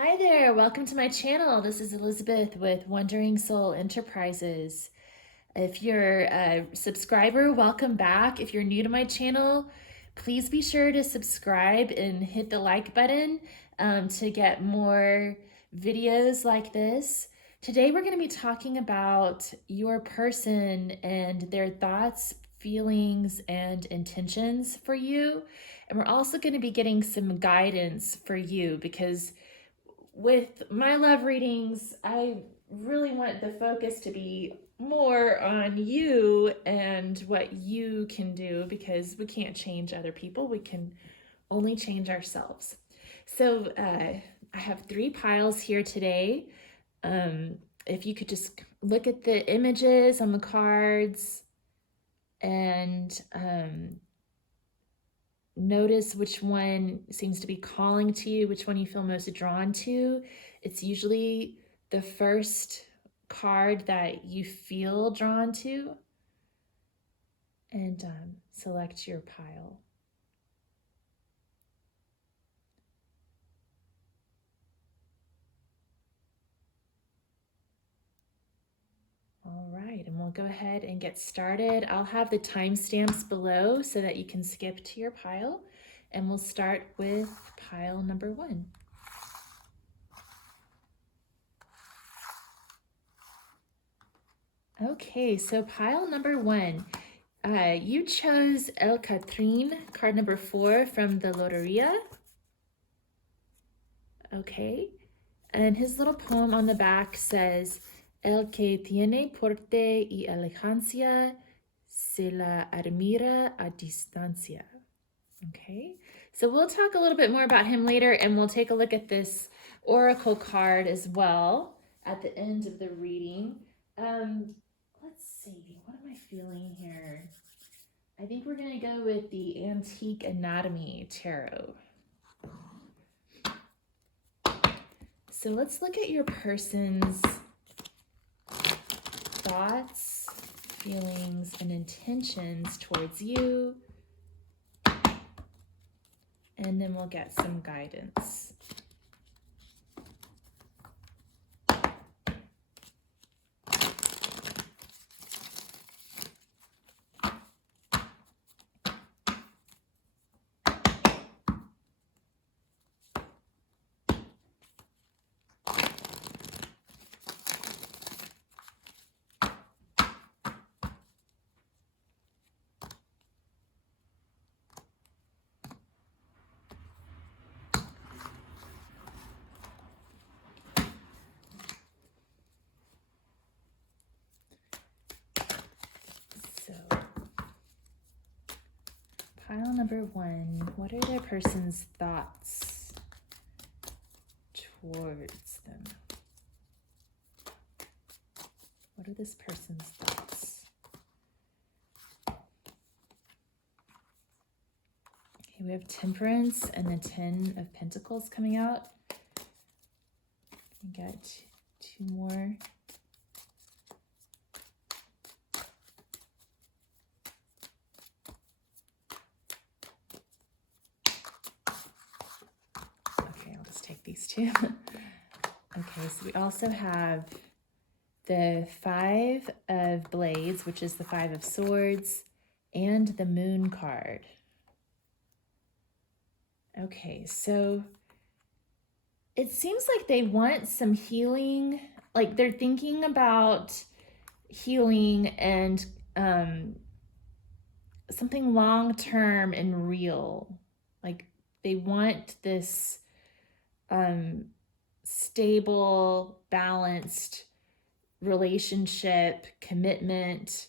Hi there, welcome to my channel. This is Elizabeth with Wandering Soul Enterprises. If you're a subscriber, welcome back. If you're new to my channel, please be sure to subscribe and hit the like button to get more videos like this. Today we're going to be talking about your person and their thoughts, feelings, and intentions for you. And we're also going to be getting some guidance for you because with my love readings, I really want the focus to be more on you and what you can do because we can't change other people. We can only change ourselves. So I have 3 piles here today. If you could just look at the images on the cards and notice which one seems to be calling to you, which one you feel most drawn to. It's usually the first card that you feel drawn to. And select your pile. All right, and we'll go ahead and get started. I'll have the timestamps below so that you can skip to your pile. And we'll start with pile number 1. Okay, so pile number 1. You chose El Catrin, card number 4 from the Loteria. Okay, and his little poem on the back says, El que tiene porte y elegancia se la admira a distancia. Okay, so we'll talk a little bit more about him later, and we'll take a look at this oracle card as well at the end of the reading. Let's see, what am I feeling here? I think we're going to go with the Antique Anatomy Tarot. So let's look at your person's thoughts, feelings, and intentions towards you. And then we'll get some guidance. Pile number 1, what are their person's thoughts towards them? What are this person's thoughts? Okay, we have Temperance and the 10 of Pentacles coming out. We got 2 more. These 2. Okay, so we also have the 5 of Blades, which is the 5 of Swords, and the Moon card. Okay, so it seems like they want some healing, like they're thinking about healing and something long-term and real. Like they want this stable, balanced relationship, commitment.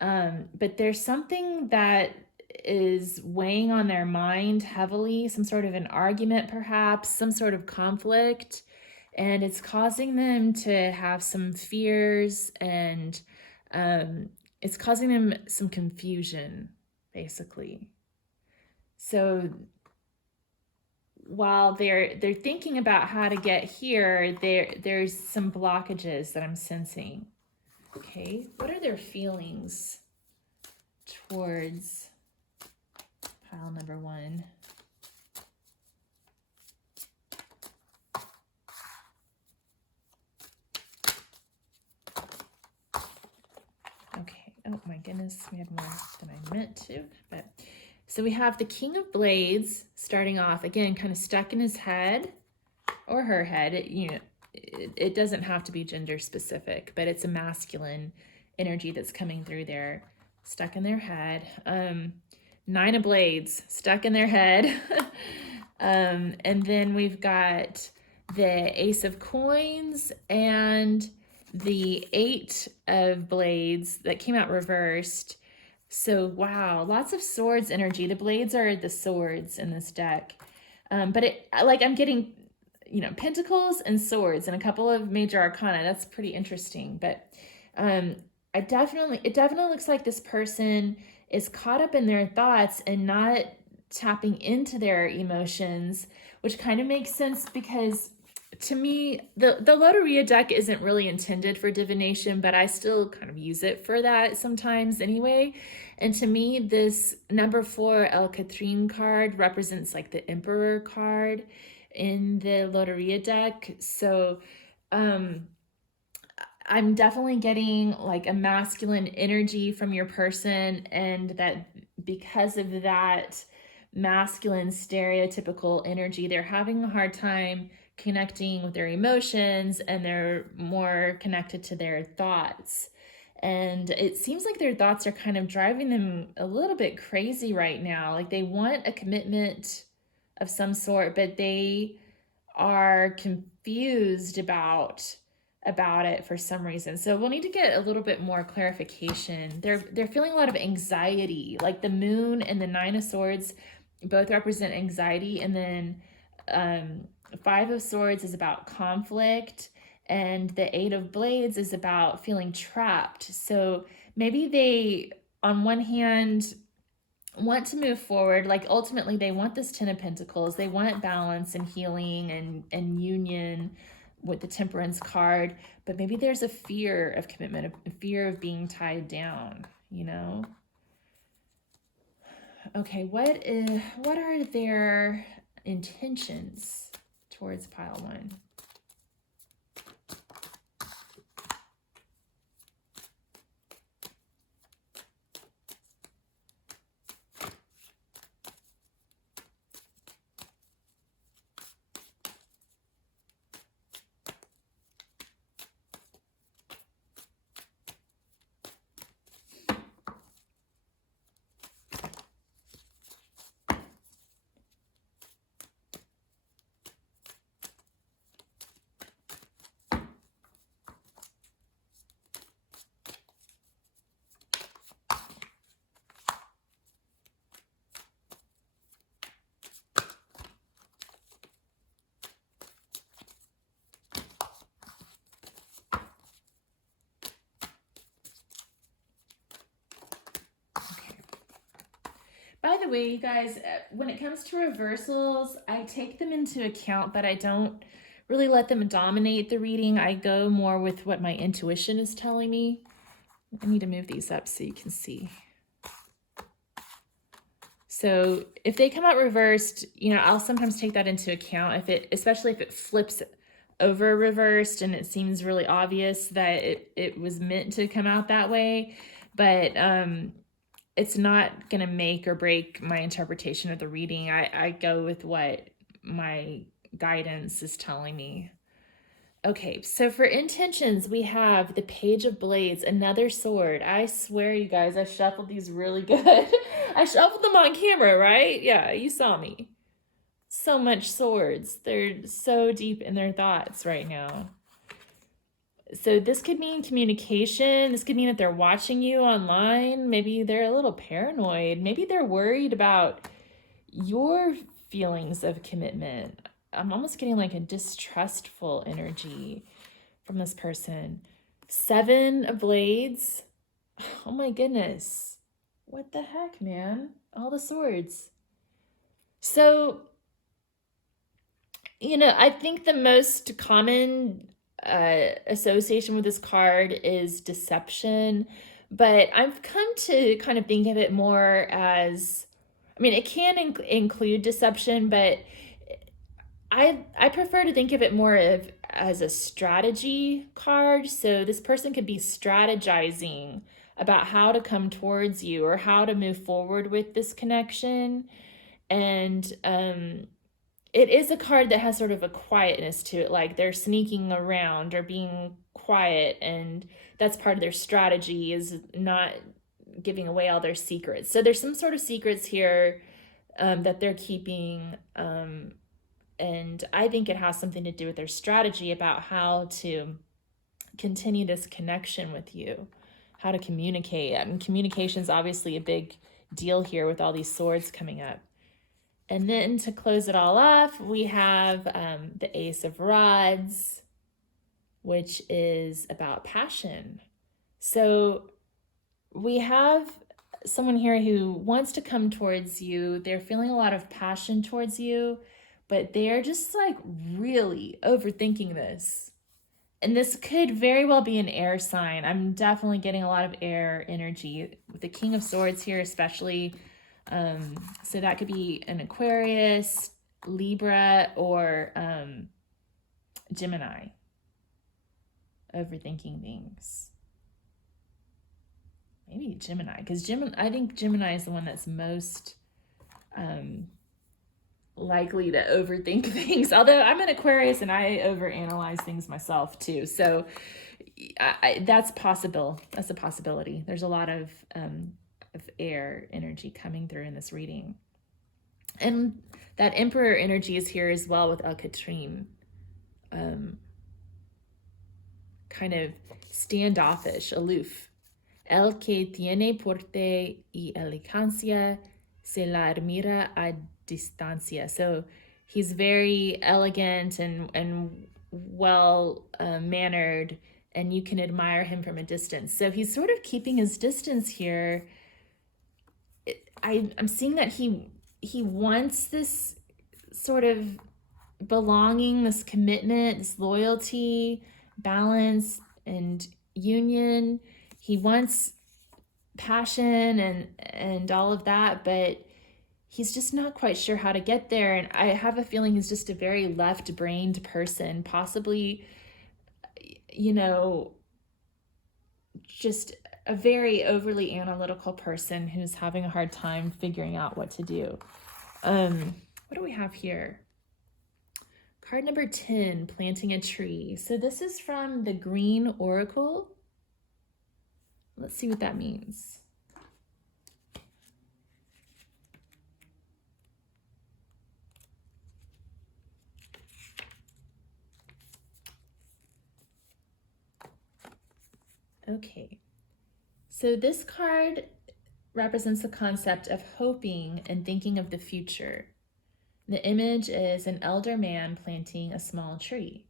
But there's something that is weighing on their mind heavily, some sort of an argument perhaps, some sort of conflict, and it's causing them to have some fears, and it's causing them some confusion, basically. So while they're thinking about how to get here, there's some blockages that I'm sensing. Okay, what are their feelings towards pile number 1? my goodness, we had more than I meant to. But so we have the King of Blades starting off, again, kind of stuck in his head or her head. It doesn't have to be gender specific, but it's a masculine energy that's coming through there, stuck in their head. Nine of Blades, stuck in their head. And then we've got the Ace of Coins and the Eight of Blades that came out reversed. So, wow, lots of swords energy. The blades are the swords in this deck. But I'm getting, pentacles and swords and a couple of major arcana. That's pretty interesting. But it definitely looks like this person is caught up in their thoughts and not tapping into their emotions, which kind of makes sense because to me, the Loteria deck isn't really intended for divination, but I still kind of use it for that sometimes anyway. And to me, this number 4 El Catrin card represents like the Emperor card in the Loteria deck. So I'm definitely getting like a masculine energy from your person, and that because of that masculine stereotypical energy, they're having a hard time connecting with their emotions, and they're more connected to their thoughts. And it seems like their thoughts are kind of driving them a little bit crazy right now. Like they want a commitment of some sort, but they are confused about it for some reason. So we'll need to get a little bit more clarification. They're feeling a lot of anxiety. Like the Moon and the Nine of Swords both represent anxiety, and then Five of Swords is about conflict, and the Eight of Blades is about feeling trapped. So maybe they, on one hand, want to move forward. Like ultimately they want this Ten of Pentacles. They want balance and healing and union with the Temperance card, but maybe there's a fear of commitment, a fear of being tied down, Okay, what are their intentions towards pile 1? By the way, you guys, when it comes to reversals, I take them into account, but I don't really let them dominate the reading. I go more with what my intuition is telling me. I need to move these up so you can see. So if they come out reversed, I'll sometimes take that into account, especially if it flips over reversed and it seems really obvious that it was meant to come out that way. But it's not going to make or break my interpretation of the reading. I go with what my guidance is telling me. Okay, so for intentions, we have the Page of Blades, another sword. I swear, you guys, I shuffled these really good. I shuffled them on camera, right? Yeah, you saw me. So much swords. They're so deep in their thoughts right now. So this could mean communication. This could mean that they're watching you online. Maybe they're a little paranoid. Maybe they're worried about your feelings of commitment. I'm almost getting like a distrustful energy from this person. Seven of Blades. Oh my goodness. What the heck, man? All the swords. So, I think the most common association with this card is deception, but I've come to kind of think of it more as, it can include deception, but I prefer to think of it more as a strategy card. So this person could be strategizing about how to come towards you or how to move forward with this connection. And it is a card that has sort of a quietness to it, like they're sneaking around or being quiet, and that's part of their strategy, is not giving away all their secrets. So there's some sort of secrets here that they're keeping, and I think it has something to do with their strategy about how to continue this connection with you, how to communicate. And communication is obviously a big deal here with all these swords coming up. And then to close it all off, we have the Ace of Rods, which is about passion. So we have someone here who wants to come towards you. They're feeling a lot of passion towards you, but they're just like really overthinking this. And this could very well be an air sign. I'm definitely getting a lot of air energy with the King of Swords here, especially. So that could be an Aquarius, Libra, or Gemini. Overthinking things. Maybe Gemini, because I think Gemini is the one that's most likely to overthink things. Although I'm an Aquarius and I overanalyze things myself too. So that's possible. That's a possibility. There's a lot of air energy coming through in this reading. And that Emperor energy is here as well with Catrin. Kind of standoffish, aloof. El que tiene porte y elegancia se la admira a distancia. So he's very elegant and well mannered, and you can admire him from a distance. So he's sort of keeping his distance here. I'm seeing that he wants this sort of belonging, this commitment, this loyalty, balance, and union. He wants passion and all of that, but he's just not quite sure how to get there. And I have a feeling he's just a very left-brained person, possibly, just a very overly analytical person who's having a hard time figuring out what to do. What do we have here? Card number 10, planting a tree. So this is from the Green Oracle. Let's see what that means. Okay. So this card represents the concept of hoping and thinking of the future. The image is an elder man planting a small tree.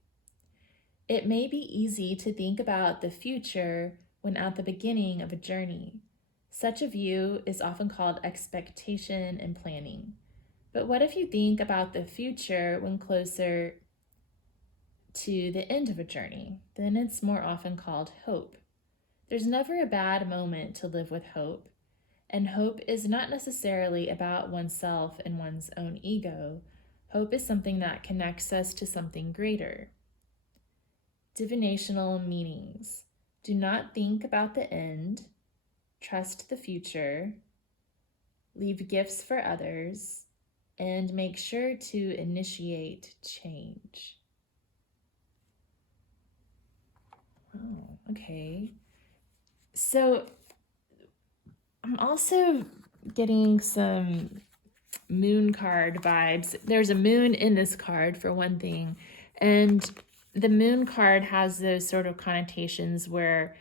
It may be easy to think about the future when at the beginning of a journey. Such a view is often called expectation and planning. But what if you think about the future when closer to the end of a journey? Then it's more often called hope. There's never a bad moment to live with hope. And hope is not necessarily about oneself and one's own ego. Hope is something that connects us to something greater. Divinational meanings. Do not think about the end. Trust the future. Leave gifts for others. And make sure to initiate change. Oh, okay. So I'm also getting some moon card vibes. There's a moon in this card, for one thing, and the moon card has those sort of connotations where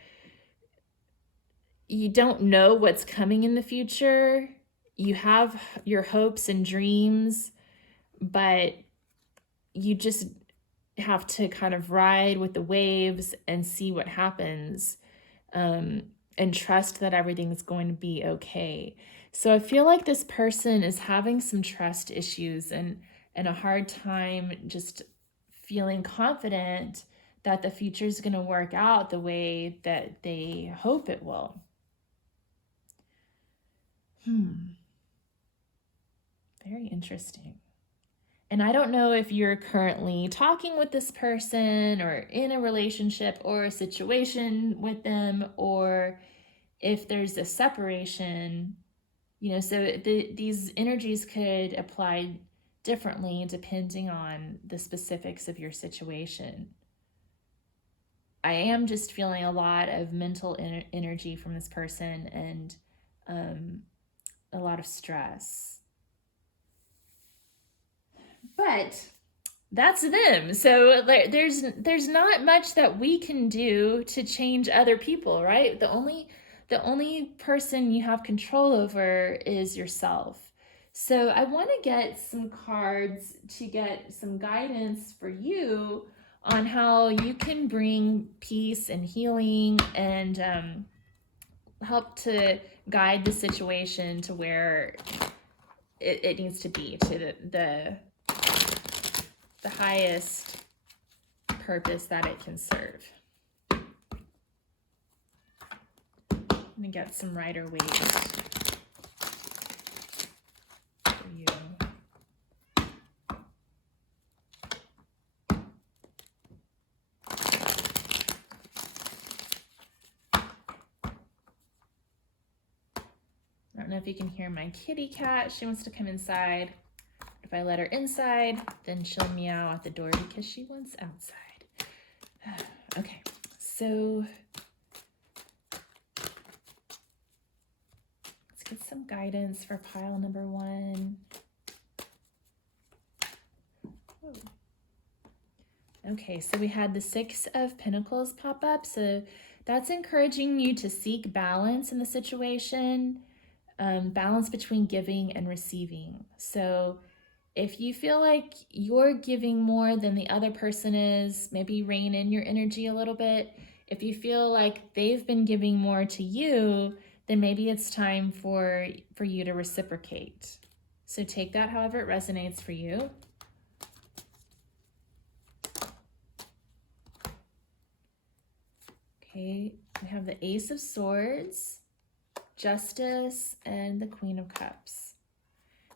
you don't know what's coming in the future. You have your hopes and dreams, but you just have to kind of ride with the waves and see what happens. And trust that everything's going to be okay. So I feel like this person is having some trust issues and a hard time just feeling confident that the future is going to work out the way that they hope it will. Very interesting. And I don't know if you're currently talking with this person or in a relationship or a situation with them, or if there's a separation, you know, so these energies could apply differently depending on the specifics of your situation. I am just feeling a lot of mental energy from this person, and a lot of stress. But that's them. So there's not much that we can do to change other people, right? The only person you have control over is yourself. So I want to get some cards to get some guidance for you on how you can bring peace and healing and help to guide the situation to where it needs to be, to the highest purpose that it can serve. I'm gonna get some Rider-Waite for you. I don't know if you can hear my kitty cat. She wants to come inside. If I let her inside, then she'll meow at the door because she wants outside. Okay, so let's get some guidance for pile number 1. Okay, so we had the 6 of Pentacles pop up. So that's encouraging you to seek balance in the situation, balance between giving and receiving. So if you feel like you're giving more than the other person is, maybe rein in your energy a little bit. If you feel like they've been giving more to you, then maybe it's time for you to reciprocate. So take that however it resonates for you. Okay, we have the Ace of Swords, Justice, and the Queen of Cups.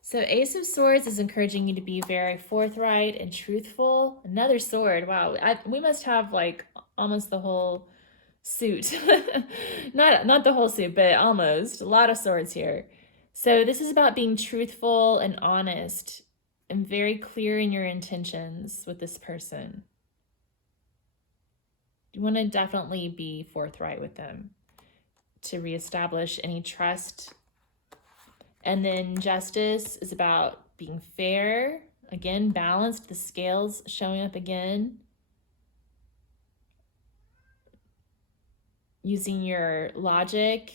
So Ace of Swords is encouraging you to be very forthright and truthful. Another sword. Wow, we must have like almost the whole suit. not the whole suit, but almost. A lot of swords here. So this is about being truthful and honest and very clear in your intentions with this person. You want to definitely be forthright with them to reestablish any trust. And then Justice is about being fair, again, balanced, the scales showing up again. Using your logic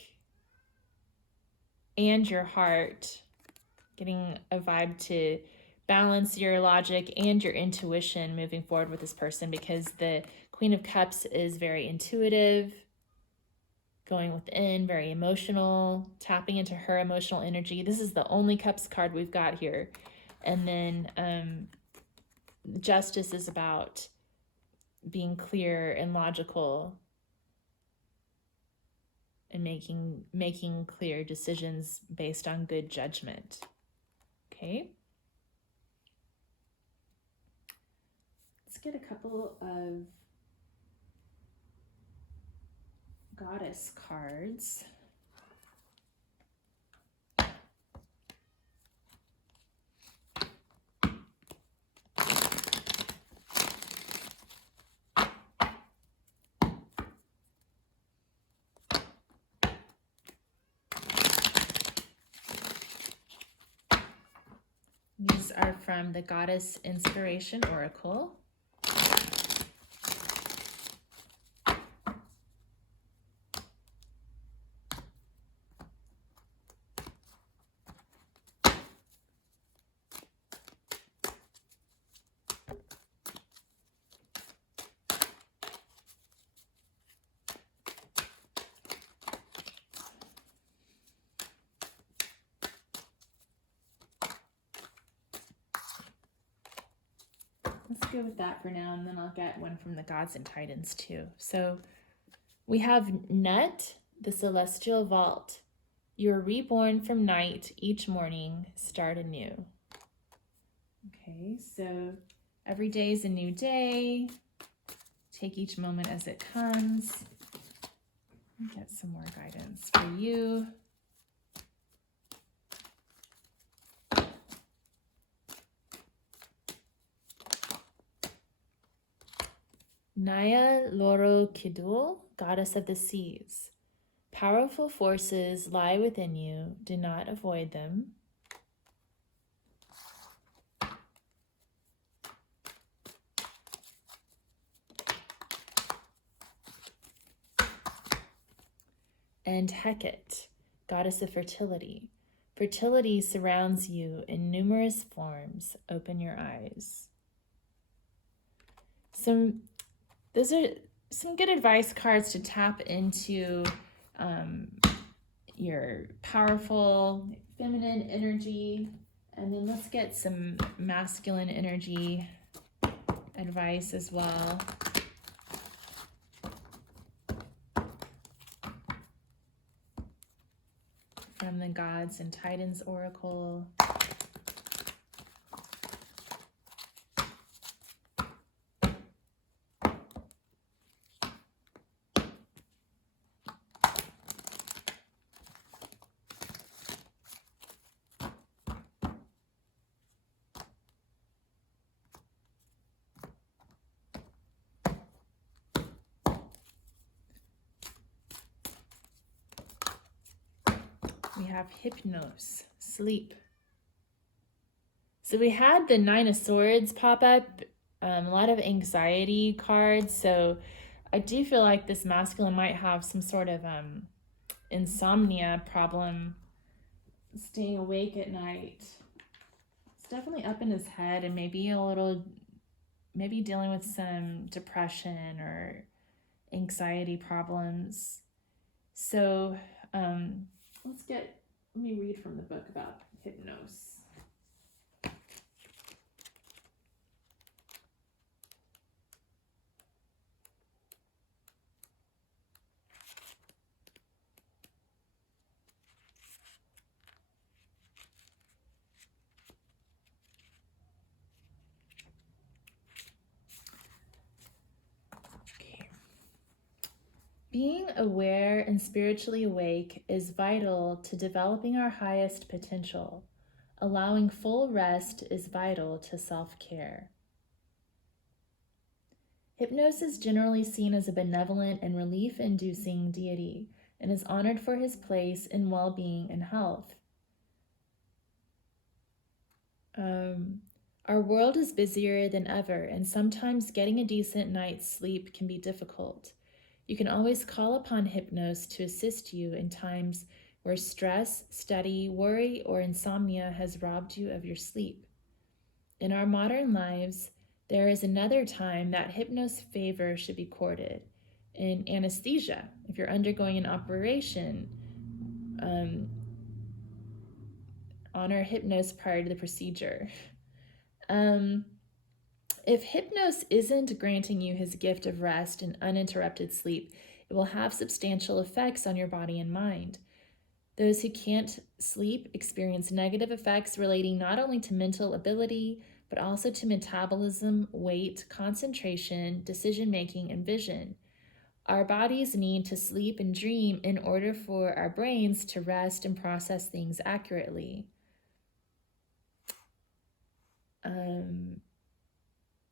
and your heart, getting a vibe to balance your logic and your intuition moving forward with this person, because the Queen of Cups is very intuitive, going within, very emotional, tapping into her emotional energy. This is the only Cups card we've got here. And then Justice is about being clear and logical and making clear decisions based on good judgment. Okay. Let's get a couple of Goddess cards. These are from the Goddess Inspiration Oracle. Let's go with that for now, and then I'll get one from the Gods and Titans too. So we have Nut, the Celestial Vault. You are reborn from night each morning, start anew. Okay, so every day is a new day. Take each moment as it comes. Get some more guidance for you. Naya Loro Kidul, goddess of the seas. Powerful forces lie within you. Do not avoid them. And Hecate, goddess of fertility. Fertility surrounds you in numerous forms. Open your eyes. Those are some good advice cards to tap into your powerful feminine energy. And then let's get some masculine energy advice as well. From the Gods and Titans Oracle. We have Hypnos, sleep. So we had the Nine of Swords pop up, a lot of anxiety cards. So I do feel like this masculine might have some sort of insomnia problem, staying awake at night. It's definitely up in his head and maybe dealing with some depression or anxiety problems. So let me read from the book about Hypnos. Being aware and spiritually awake is vital to developing our highest potential. Allowing full rest is vital to self-care. Hypnos is generally seen as a benevolent and relief-inducing deity and is honored for his place in well-being and health. Our world is busier than ever, and sometimes getting a decent night's sleep can be difficult. You can always call upon Hypnos to assist you in times where stress, study, worry, or insomnia has robbed you of your sleep. In our modern lives, there is another time that Hypnos' favor should be courted. In anesthesia, if you're undergoing an operation, honor Hypnos prior to the procedure. If Hypnos isn't granting you his gift of rest and uninterrupted sleep, it will have substantial effects on your body and mind. Those who can't sleep experience negative effects relating not only to mental ability, but also to metabolism, weight, concentration, decision-making, and vision. Our bodies need to sleep and dream in order for our brains to rest and process things accurately.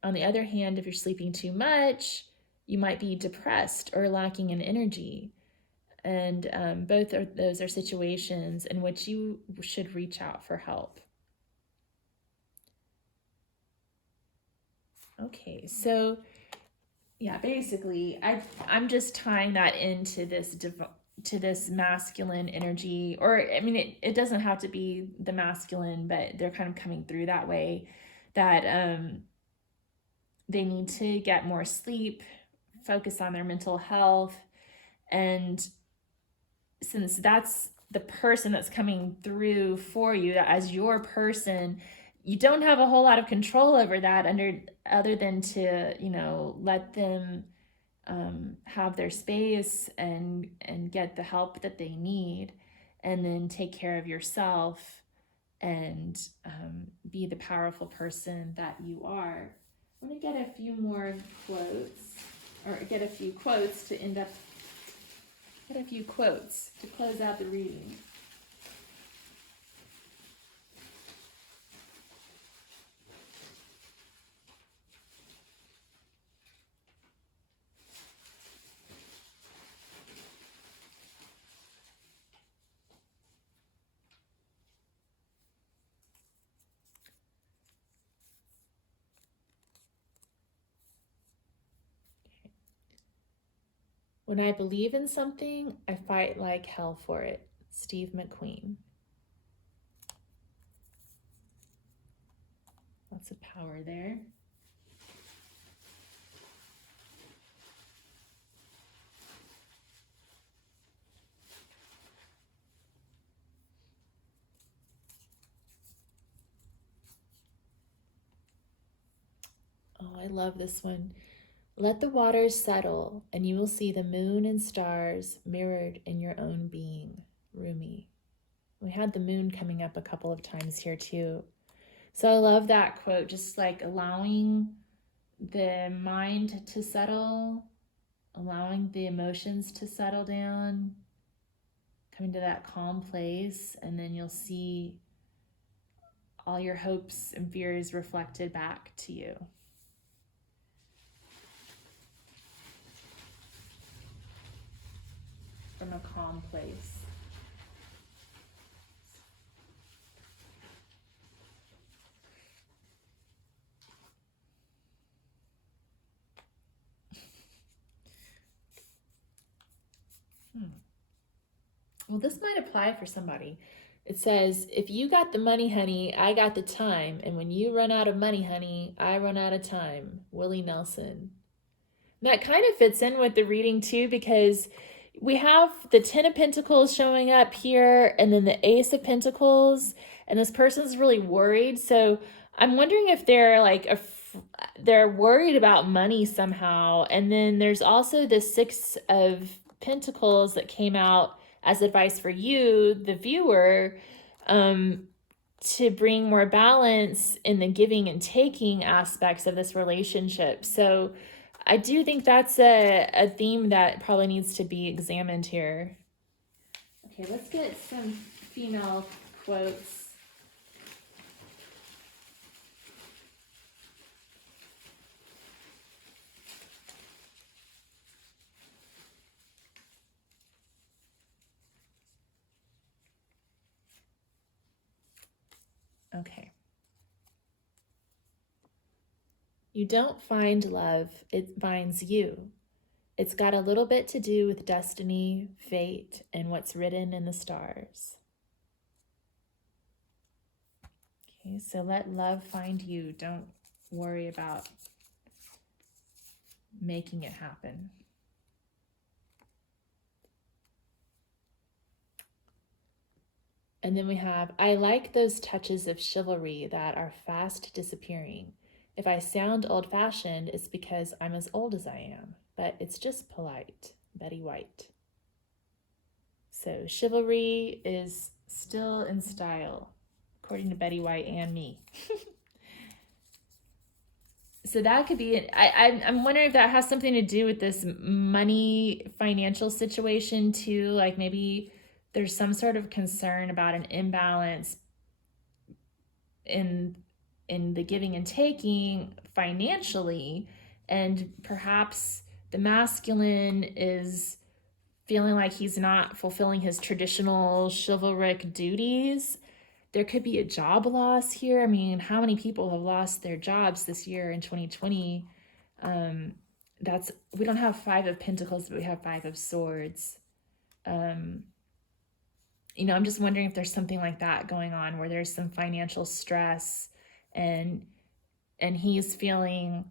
On the other hand, if you're sleeping too much, you might be depressed or lacking in energy. And both of those are situations in which you should reach out for help. Okay, so yeah, basically, I'm just tying that into this masculine energy, or I mean, it doesn't have to be the masculine, but they're kind of coming through that way, that they need to get more sleep, focus on their mental health, and since that's the person that's coming through for you, that as your person, you don't have a whole lot of control over that other than to, let them have their space and get the help that they need, and then take care of yourself and be the powerful person that you are. I'm going to get a few more quotes, or get a few quotes to end up Got a few quotes to close out the reading. When I believe in something, I fight like hell for it. Steve McQueen. Lots of power there. Oh, I love this one. Let the waters settle, and you will see the moon and stars mirrored in your own being. Rumi. We had the moon coming up a couple of times here too. So I love that quote, just like allowing the mind to settle, allowing the emotions to settle down, coming to that calm place, and then you'll see all your hopes and fears reflected back to you. From a calm place. Well, this might apply for somebody. It says, if you got the money, honey, I got the time. And when you run out of money, honey, I run out of time. Willie Nelson. And that kind of fits in with the reading too, because we have the 10 of Pentacles showing up here and then the Ace of Pentacles. And this person's really worried. So I'm wondering if they're like, they're worried about money somehow. And then there's also the 6 of Pentacles that came out as advice for you, the viewer, to bring more balance in the giving and taking aspects of this relationship. So I do think that's a theme that probably needs to be examined here. Okay, let's get some female quotes. Okay. You don't find love, it finds you. It's got a little bit to do with destiny, fate, and what's written in the stars. Okay, so let love find you. Don't worry about making it happen. And then we have, I like those touches of chivalry that are fast disappearing. If I sound old-fashioned, it's because I'm as old as I am, but it's just polite. Betty White. So chivalry is still in style, according to Betty White and me. So that could be, I'm wondering if that has something to do with this money financial situation too. Like maybe there's some sort of concern about an imbalance in the giving and taking financially, and perhaps the masculine is feeling like he's not fulfilling his traditional chivalric duties. There could be a job loss here. I mean, how many people have lost their jobs this year in 2020? We don't have 5 of Pentacles, but we have 5 of Swords. I'm just wondering if there's something like that going on where there's some financial stress and he's feeling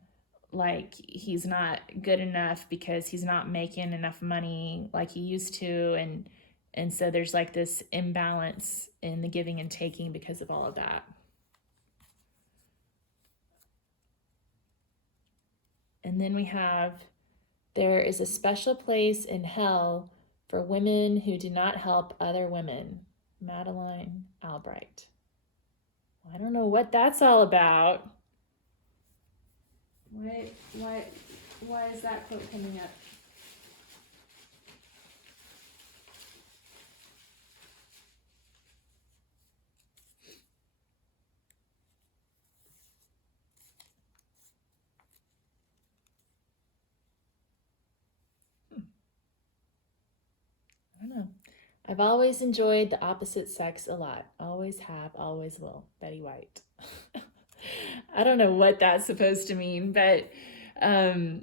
like he's not good enough because he's not making enough money like he used to, and so there's like this imbalance in the giving and taking because of all of that. And then we have, there is a special place in hell for women who do not help other women. Madeline Albright. I don't know what that's all about. Why is that quote coming up? I've always enjoyed the opposite sex a lot. Always have, always will. Betty White. I don't know what that's supposed to mean, but um,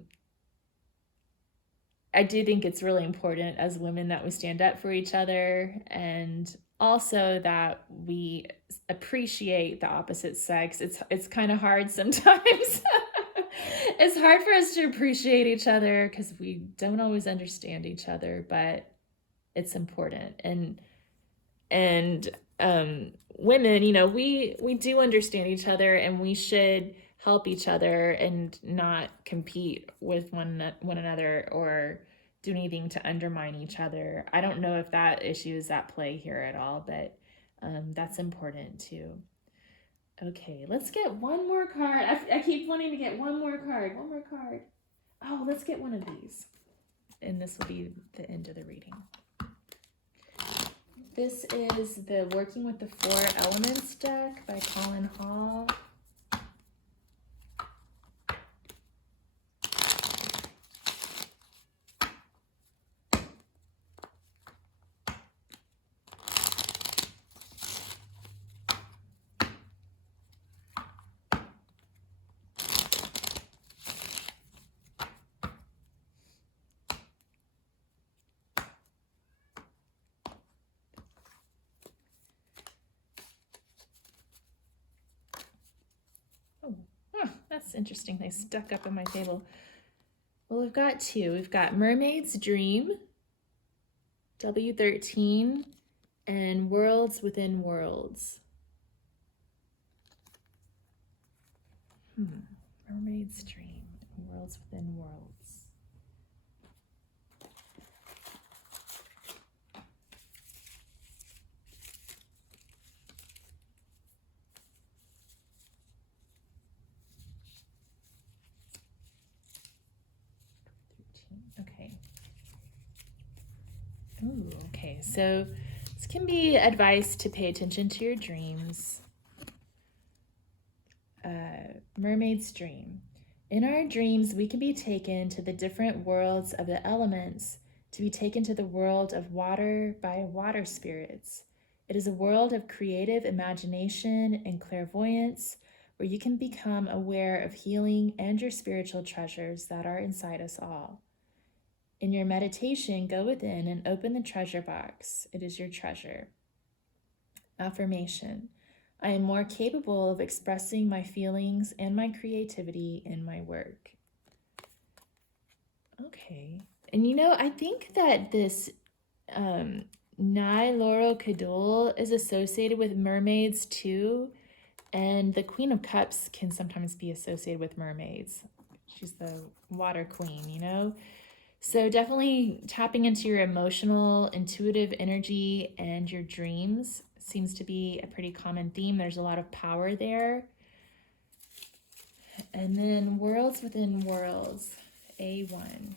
I do think it's really important as women that we stand up for each other, and also that we appreciate the opposite sex. It's kind of hard sometimes. It's hard for us to appreciate each other because we don't always understand each other, but it's important. And women, we do understand each other, and we should help each other and not compete with one another or do anything to undermine each other. I don't know if that issue is at play here at all, but that's important too. Okay, let's get one more card. I keep wanting to get one more card. One more card. Oh, let's get one of these. And this will be the end of the reading. This is the Working with the Four Elements deck by Colin Hall. That's interesting. They stuck up on my table. Well, we've got two. We've got Mermaid's Dream, W13, and Worlds Within Worlds. Mermaid's Dream and Worlds Within Worlds. Okay. Ooh, okay. So this can be advice to pay attention to your dreams. Mermaid's Dream. In our dreams, we can be taken to the different worlds of the elements, to be taken to the world of water by water spirits. It is a world of creative imagination and clairvoyance, where you can become aware of healing and your spiritual treasures that are inside us all. In your meditation, go within and open the treasure box. It is your treasure. Affirmation. I am more capable of expressing my feelings and my creativity in my work. Okay. And I think that this Nai Laurel Kadul is associated with mermaids too. And the Queen of Cups can sometimes be associated with mermaids. She's the water queen, So definitely tapping into your emotional, intuitive energy and your dreams seems to be a pretty common theme. There's a lot of power there. And then Worlds Within Worlds, A1.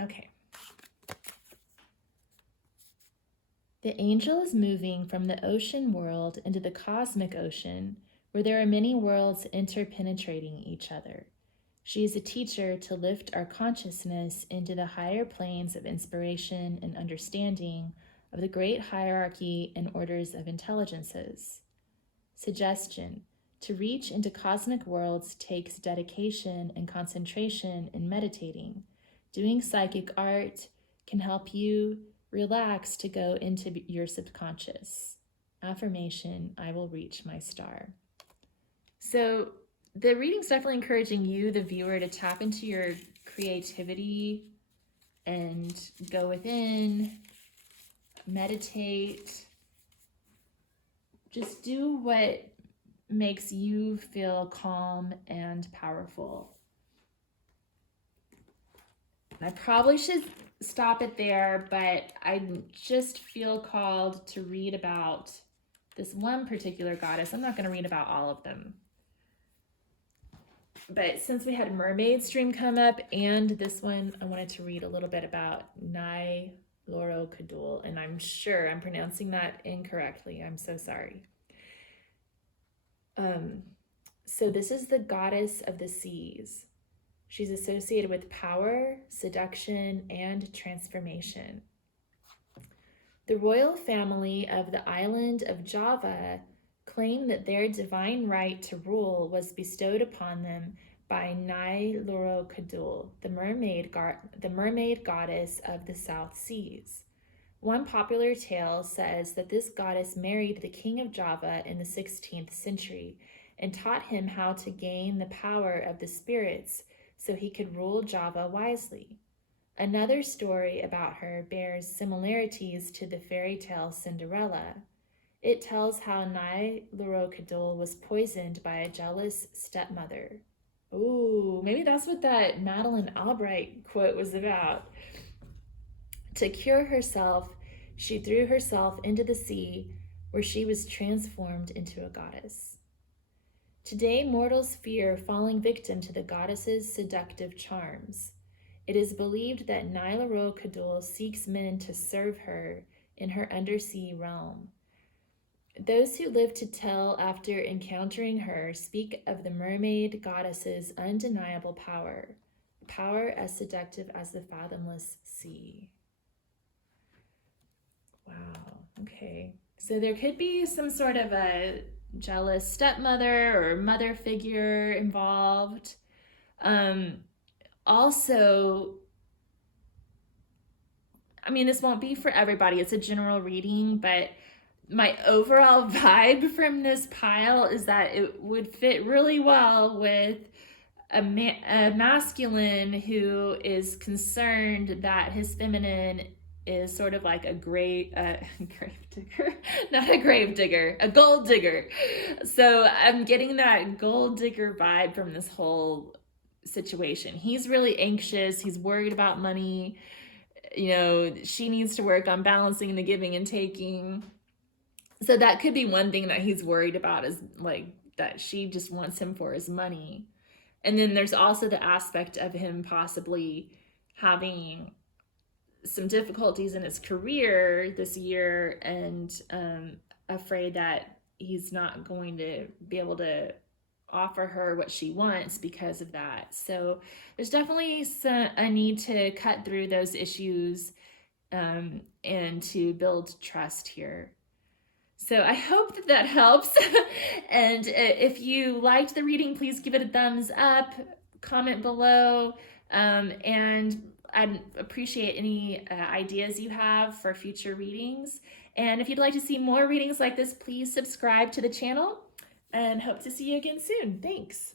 Okay. The angel is moving from the ocean world into the cosmic ocean, where there are many worlds interpenetrating each other. She is a teacher to lift our consciousness into the higher planes of inspiration and understanding of the great hierarchy and orders of intelligences. Suggestion: to reach into cosmic worlds takes dedication and concentration in meditating. Doing psychic art can help you relax to go into your subconscious. Affirmation: I will reach my star. So the reading's definitely encouraging you, the viewer, to tap into your creativity and go within, meditate. Just do what makes you feel calm and powerful. I probably should stop it there, but I just feel called to read about this one particular goddess. I'm not going to read about all of them. But since we had Mermaid's Dream come up and this one, I wanted to read a little bit about Nai Laurel Kadul, and I'm sure I'm pronouncing that incorrectly. I'm so sorry. So this is the goddess of the seas. She's associated with power, seduction, and transformation. The royal family of the island of Java claim that their divine right to rule was bestowed upon them by Nai Loro Kadul, the mermaid goddess of the South Seas. One popular tale says that this goddess married the king of Java in the 16th century and taught him how to gain the power of the spirits so he could rule Java wisely. Another story about her bears similarities to the fairy tale Cinderella. It tells how Nai Lorokadul was poisoned by a jealous stepmother. Ooh, maybe that's what that Madeleine Albright quote was about. To cure herself, she threw herself into the sea, where she was transformed into a goddess. Today, mortals fear falling victim to the goddess's seductive charms. It is believed that Nailaro Kadul seeks men to serve her in her undersea realm. Those who live to tell after encountering her speak of the mermaid goddess's undeniable power, power as seductive as the fathomless sea. Wow, okay. So there could be some sort of a jealous stepmother or mother figure involved. Also, I mean, this won't be for everybody. It's a general reading, but my overall vibe from this pile is that it would fit really well with a masculine who is concerned that his feminine is sort of like a grave digger, not a grave digger, a gold digger. So I'm getting that gold digger vibe from this whole situation. He's really anxious. He's worried about money. You know, she needs to work on balancing the giving and taking. So that could be one thing that he's worried about, is like that she just wants him for his money. And then there's also the aspect of him possibly having some difficulties in his career this year, and afraid that he's not going to be able to offer her what she wants because of that. So there's definitely a need to cut through those issues and to build trust here. So I hope that helps. And if you liked the reading, please give it a thumbs up, comment below, and I'd appreciate any ideas you have for future readings. And if you'd like to see more readings like this, please subscribe to the channel, and hope to see you again soon. Thanks.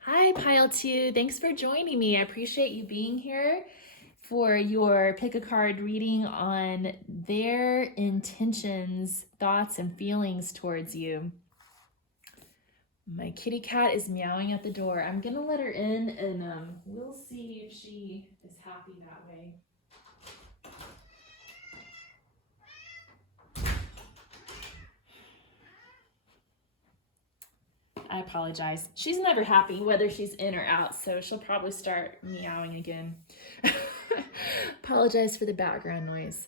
Hi, Pile 2. Thanks for joining me. I appreciate you being here for your pick a card reading on their intentions, thoughts, and feelings towards you. My kitty cat is meowing at the door. I'm gonna let her in, and we'll see if she is happy that way. I apologize. She's never happy whether she's in or out, so she'll probably start meowing again. Apologize for the background noise.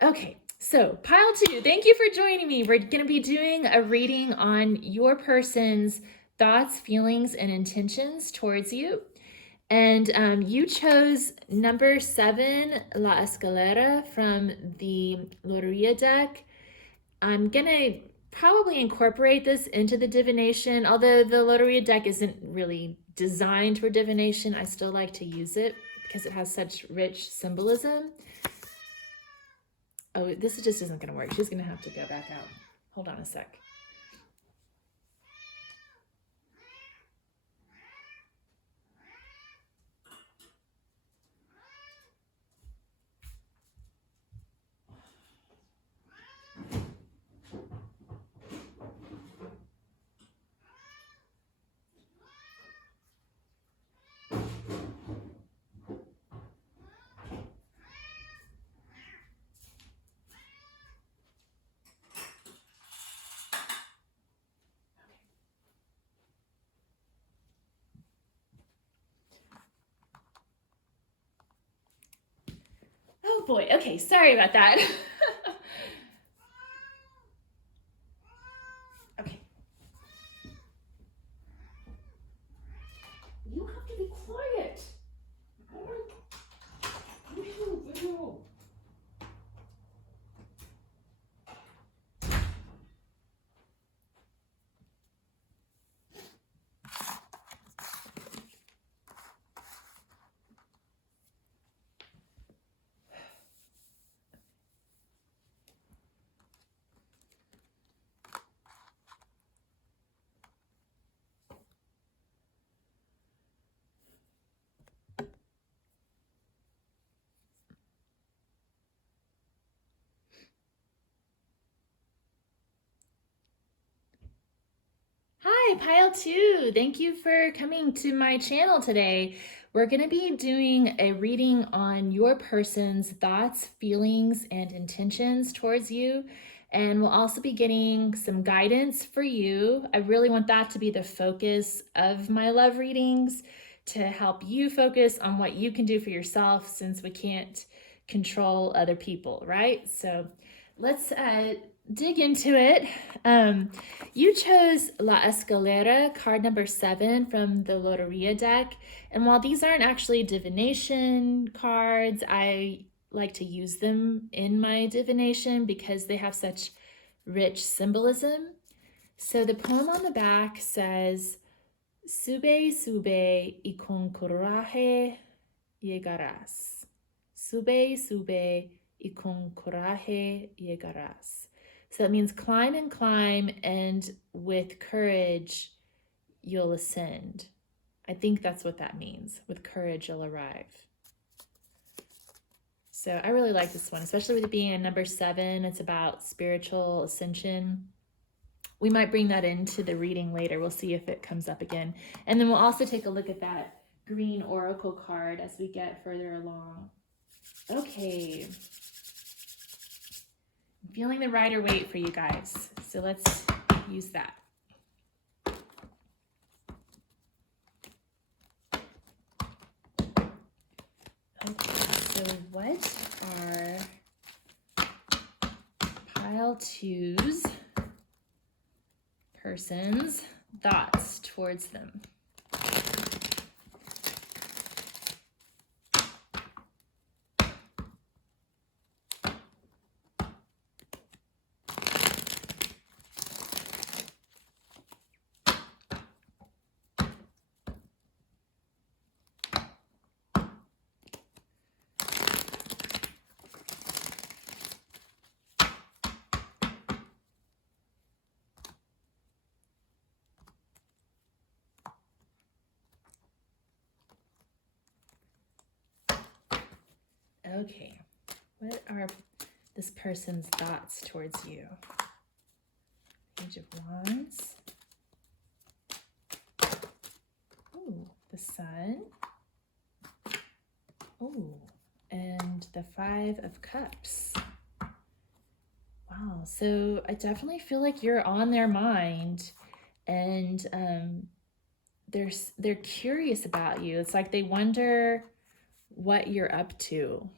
Okay, so pile 2, thank you for joining me. We're going to be doing a reading on your person's thoughts, feelings, and intentions towards you. And you chose number 7, La Escalera, from the Loteria deck. I'm going to probably incorporate this into the divination. Although the Loteria deck isn't really designed for divination, I still like to use it because it has such rich symbolism. Oh, this just isn't going to work. She's going to have to go back out. Hold on a sec. boy. Okay, sorry about that. Okay. You have to be quiet. Hi, Pile 2. Thank you for coming to my channel today. We're going to be doing a reading on your person's thoughts, feelings, and intentions towards you. And we'll also be getting some guidance for you. I really want that to be the focus of my love readings, to help you focus on what you can do for yourself, since we can't control other people, right? So let's dig into it. You chose La Escalera, card number 7 from the Loteria deck. And while these aren't actually divination cards, I like to use them in my divination because they have such rich symbolism. So the poem on the back says, Sube, sube, y con coraje llegarás. Sube, sube, y con coraje llegarás. So that means climb and climb, and with courage, you'll ascend. I think that's what that means. With courage, you'll arrive. So I really like this one, especially with it being a number 7. It's about spiritual ascension. We might bring that into the reading later. We'll see if it comes up again. And then we'll also take a look at that green oracle card as we get further along. Okay. I'm feeling the rider weight for you guys. So let's use that. Okay, so what are pile 2's person's thoughts towards them? Okay, what are this person's thoughts towards you? Page of Wands. Ooh, the Sun. Ooh, and the 5 of Cups. Wow, so I definitely feel like you're on their mind, and they're curious about you. It's like they wonder what you're up to.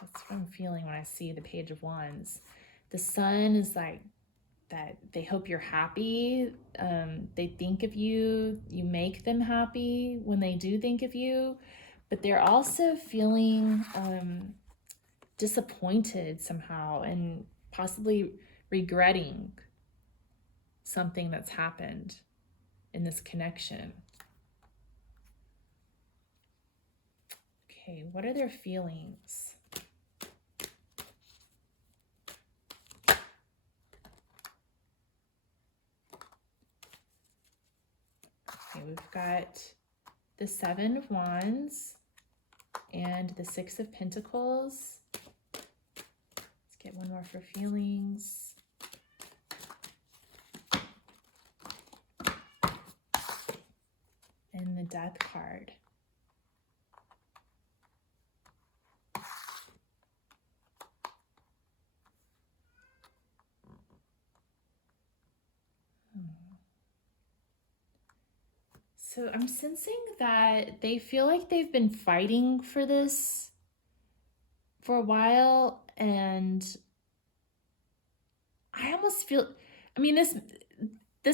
That's what I'm feeling when I see the Page of Wands. The Sun is like that they hope you're happy. They think of you. You make them happy when they do think of you. But they're also feeling disappointed somehow and possibly regretting something that's happened in this connection. Okay, what are their feelings? Okay, we've got the 7 of Wands and the 6 of Pentacles. Let's get one more for feelings. And the Death card. So I'm sensing that they feel like they've been fighting for this for a while, and I almost feel, I mean, this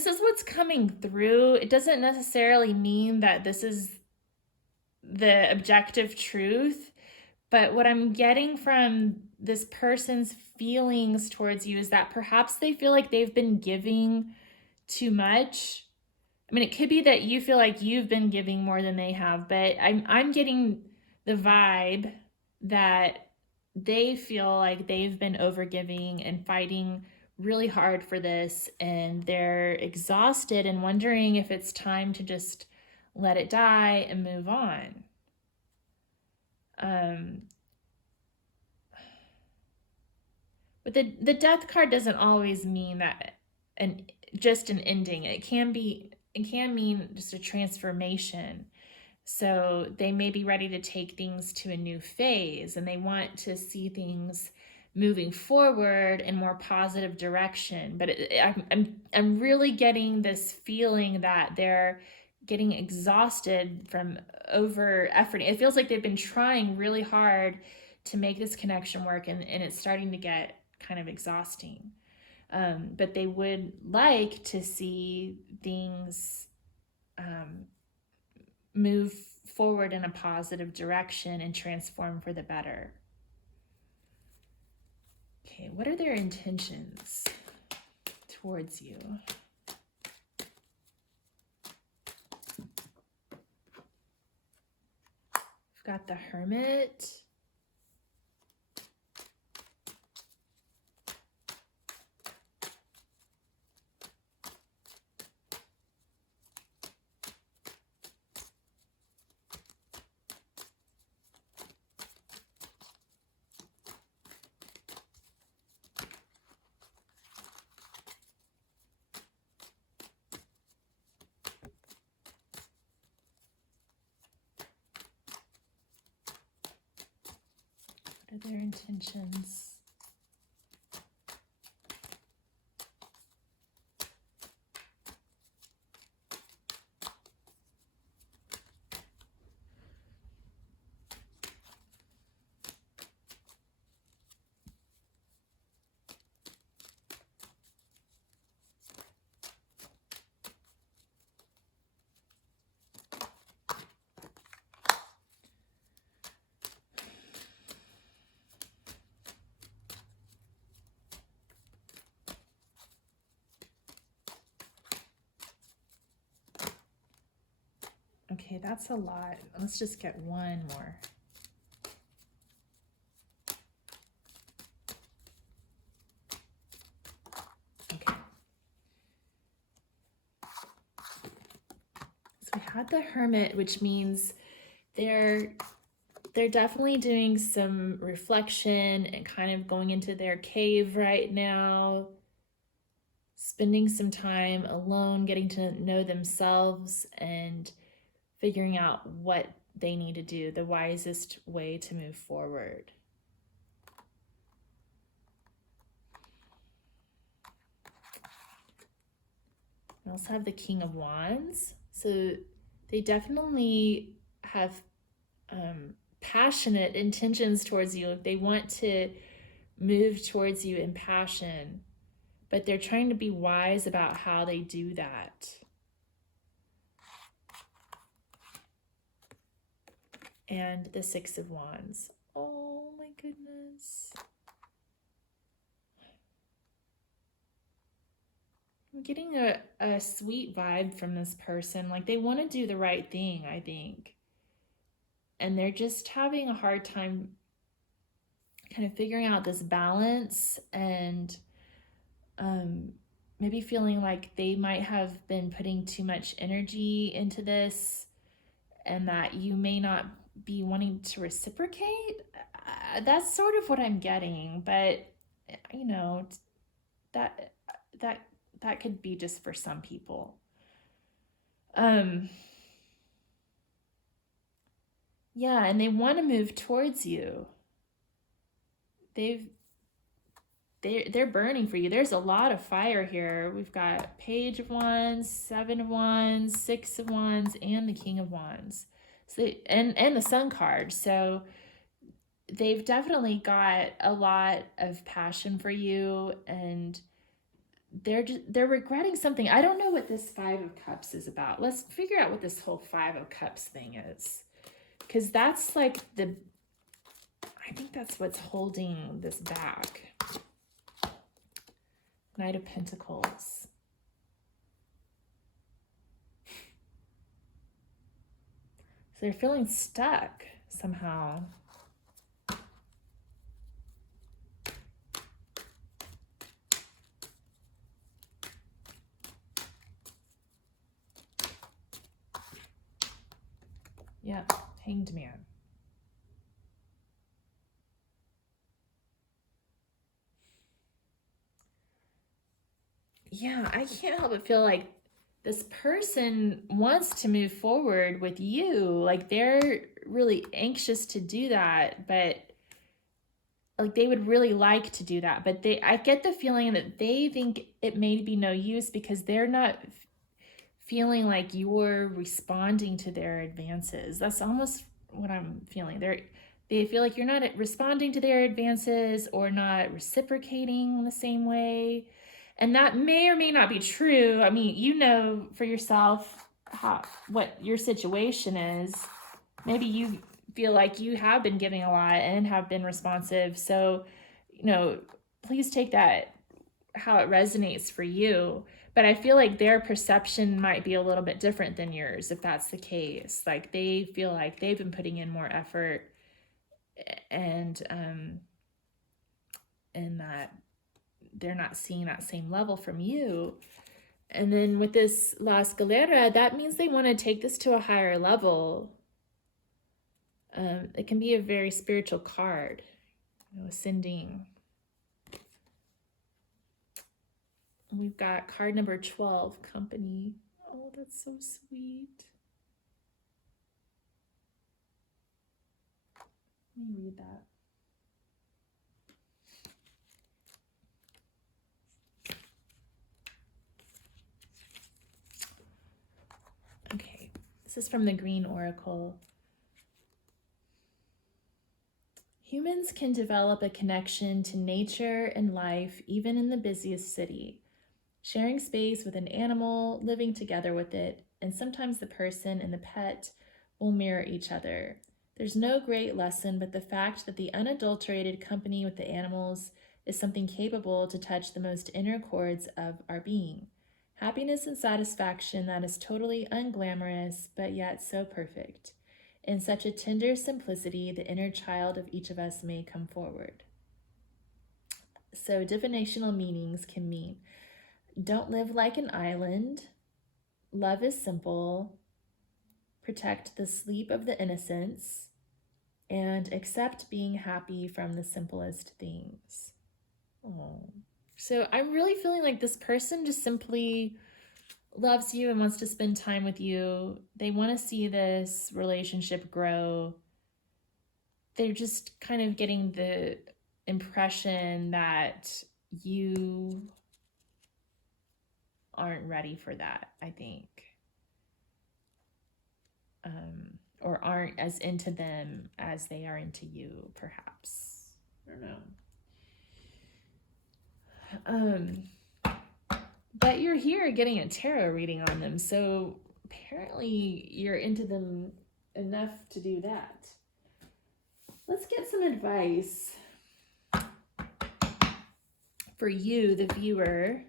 is what's coming through. It doesn't necessarily mean that this is the objective truth, but what I'm getting from this person's feelings towards you is that perhaps they feel like they've been giving too much. I mean, it could be that you feel like you've been giving more than they have, but I'm getting the vibe that they feel like they've been overgiving and fighting really hard for this, and they're exhausted and wondering if it's time to just let it die and move on. But the death card doesn't always mean that just an ending. It can mean just a transformation. So they may be ready to take things to a new phase, and they want to see things moving forward in more positive direction. But I'm really getting this feeling that they're getting exhausted from over efforting. It feels like they've been trying really hard to make this connection work, and it's starting to get kind of exhausting. But they would like to see things move forward in a positive direction and transform for the better. Okay, what are their intentions towards you? We've got the Hermit. What are their intentions? Okay, that's a lot. Let's just get one more. Okay. So we had the Hermit, which means they're definitely doing some reflection and kind of going into their cave right now, spending some time alone, getting to know themselves and figuring out what they need to do, the wisest way to move forward. We also have the King of Wands. So they definitely have passionate intentions towards you. They want to move towards you in passion, but they're trying to be wise about how they do that. And the Six of Wands. Oh my goodness. I'm getting a sweet vibe from this person. Like they want to do the right thing, I think. And they're just having a hard time kind of figuring out this balance, and maybe feeling like they might have been putting too much energy into this and that you may not be wanting to reciprocate. That's sort of what I'm getting, but you know, that could be just for some people. Yeah, and they want to move towards you. They're burning for you. There's a lot of fire here. We've got Page of Wands, Seven of Wands, Six of Wands, and the King of Wands. So and the Sun card. So they've definitely got a lot of passion for you, and they're regretting something. I don't know what this Five of Cups is about. Let's figure out what this whole Five of Cups thing is, because that's like I think that's what's holding this back. Knight of Pentacles. So they're feeling stuck somehow. Yeah, Hanged Man. Yeah, I can't help but feel like this person wants to move forward with you. Like they're really anxious to do that, but like they would really like to do that. But I get the feeling that they think it may be no use because they're not feeling like you're responding to their advances. That's almost what I'm feeling. They feel like you're not responding to their advances or not reciprocating the same way. And that may or may not be true. I mean, you know for yourself what your situation is. Maybe you feel like you have been giving a lot and have been responsive. So, please take that how it resonates for you. But I feel like their perception might be a little bit different than yours if that's the case. Like they feel like they've been putting in more effort, and that they're not seeing that same level from you. And then with this La Escalera, that means they want to take this to a higher level. It can be a very spiritual card, ascending. We've got card number 12, Company. Oh, that's so sweet. Let me read that. Okay, this is from the Green Oracle. Humans can develop a connection to nature and life even in the busiest city, sharing space with an animal, living together with it, and sometimes the person and the pet will mirror each other. There's no great lesson, but the fact that the unadulterated company with the animals is something capable to touch the most inner chords of our being. Happiness and satisfaction that is totally unglamorous, but yet so perfect. In such a tender simplicity, the inner child of each of us may come forward. So divinational meanings can mean don't live like an island, love is simple, protect the sleep of the innocents, and accept being happy from the simplest things. Oh. So I'm really feeling like this person just simply loves you and wants to spend time with you. They want to see this relationship grow. They're just kind of getting the impression that you aren't ready for that, I think. Or aren't as into them as they are into you, perhaps. I don't know. But you're here getting a tarot reading on them, so apparently you're into them enough to do that. Let's get some advice for you, the viewer.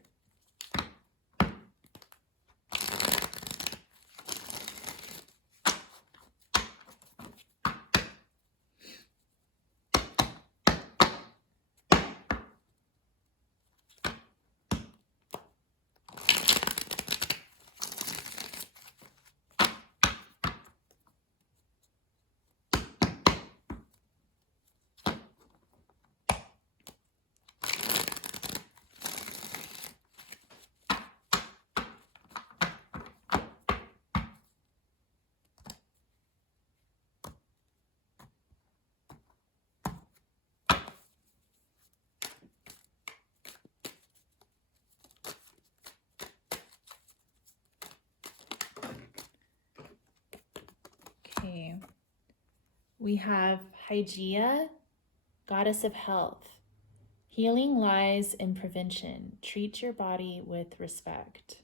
Okay, we have Hygeia, goddess of health. Healing lies in prevention. Treat your body with respect.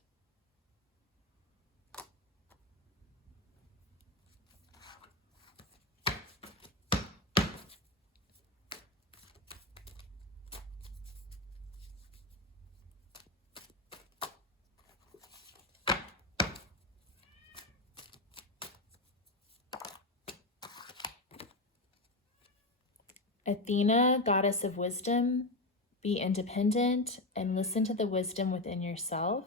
Athena, goddess of wisdom, be independent and listen to the wisdom within yourself.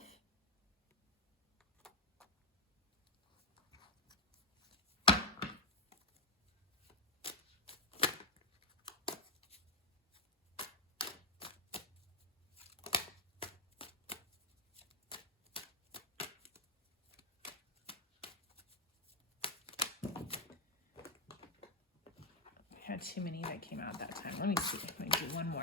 I had too many that came out that time. Let me see. Let me do one more.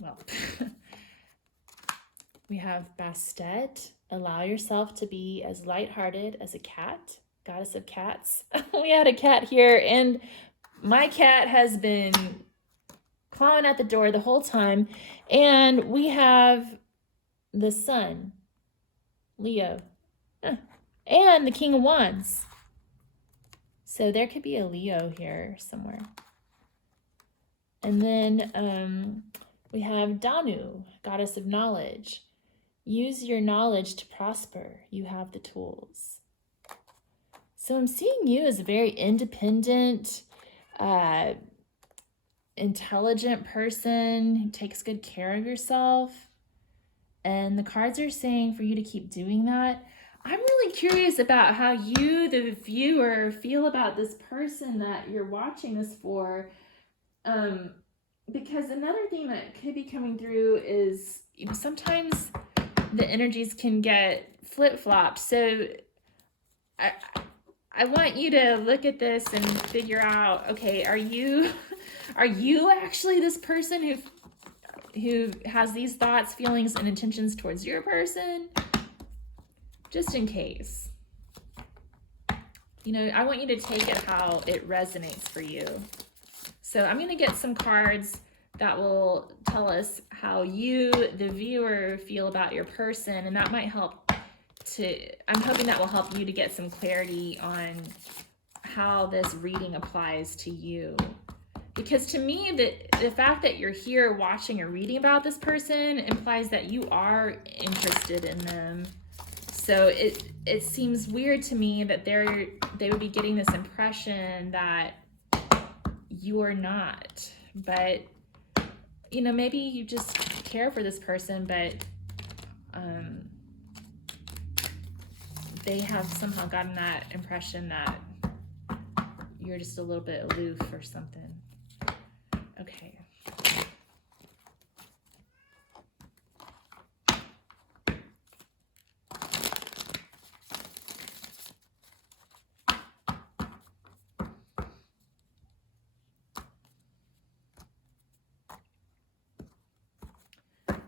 Well, we have Bastet. Allow yourself to be as lighthearted as a cat, goddess of cats. We had a cat here, and my cat has been clawing at the door the whole time. And we have the sun, Leo, and the King of Wands. So there could be a Leo here somewhere. And then we have Danu, goddess of knowledge. Use your knowledge to prosper. You have the tools. So I'm seeing you as a very independent, intelligent person who takes good care of yourself. And the cards are saying for you to keep doing that. I'm really curious about how you, the viewer, feel about this person that you're watching this for. Because another thing that could be coming through is, you know, sometimes the energies can get flip-flopped. So I want you to look at this and figure out, okay, are you actually this person who has these thoughts, feelings, and intentions towards your person? Just in case. You know, I want you to take it how it resonates for you. So I'm going to get some cards that will tell us how you, the viewer, feel about your person, and that might help I'm hoping that will help you to get some clarity on how this reading applies to you. Because to me, the fact that you're here watching or reading about this person implies that you are interested in them. So it seems weird to me that they would be getting this impression that you're not. But, you know, maybe you just care for this person, but they have somehow gotten that impression that you're just a little bit aloof or something. Okay.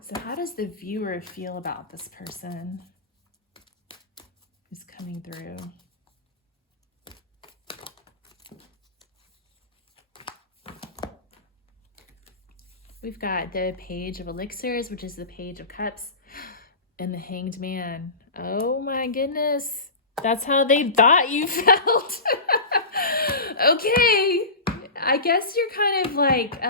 So how does the viewer feel about this person who's coming through? We've got the Page of Elixirs, which is the Page of Cups, and the Hanged Man. Oh my goodness. That's how they thought you felt. Okay. I guess you're kind of like,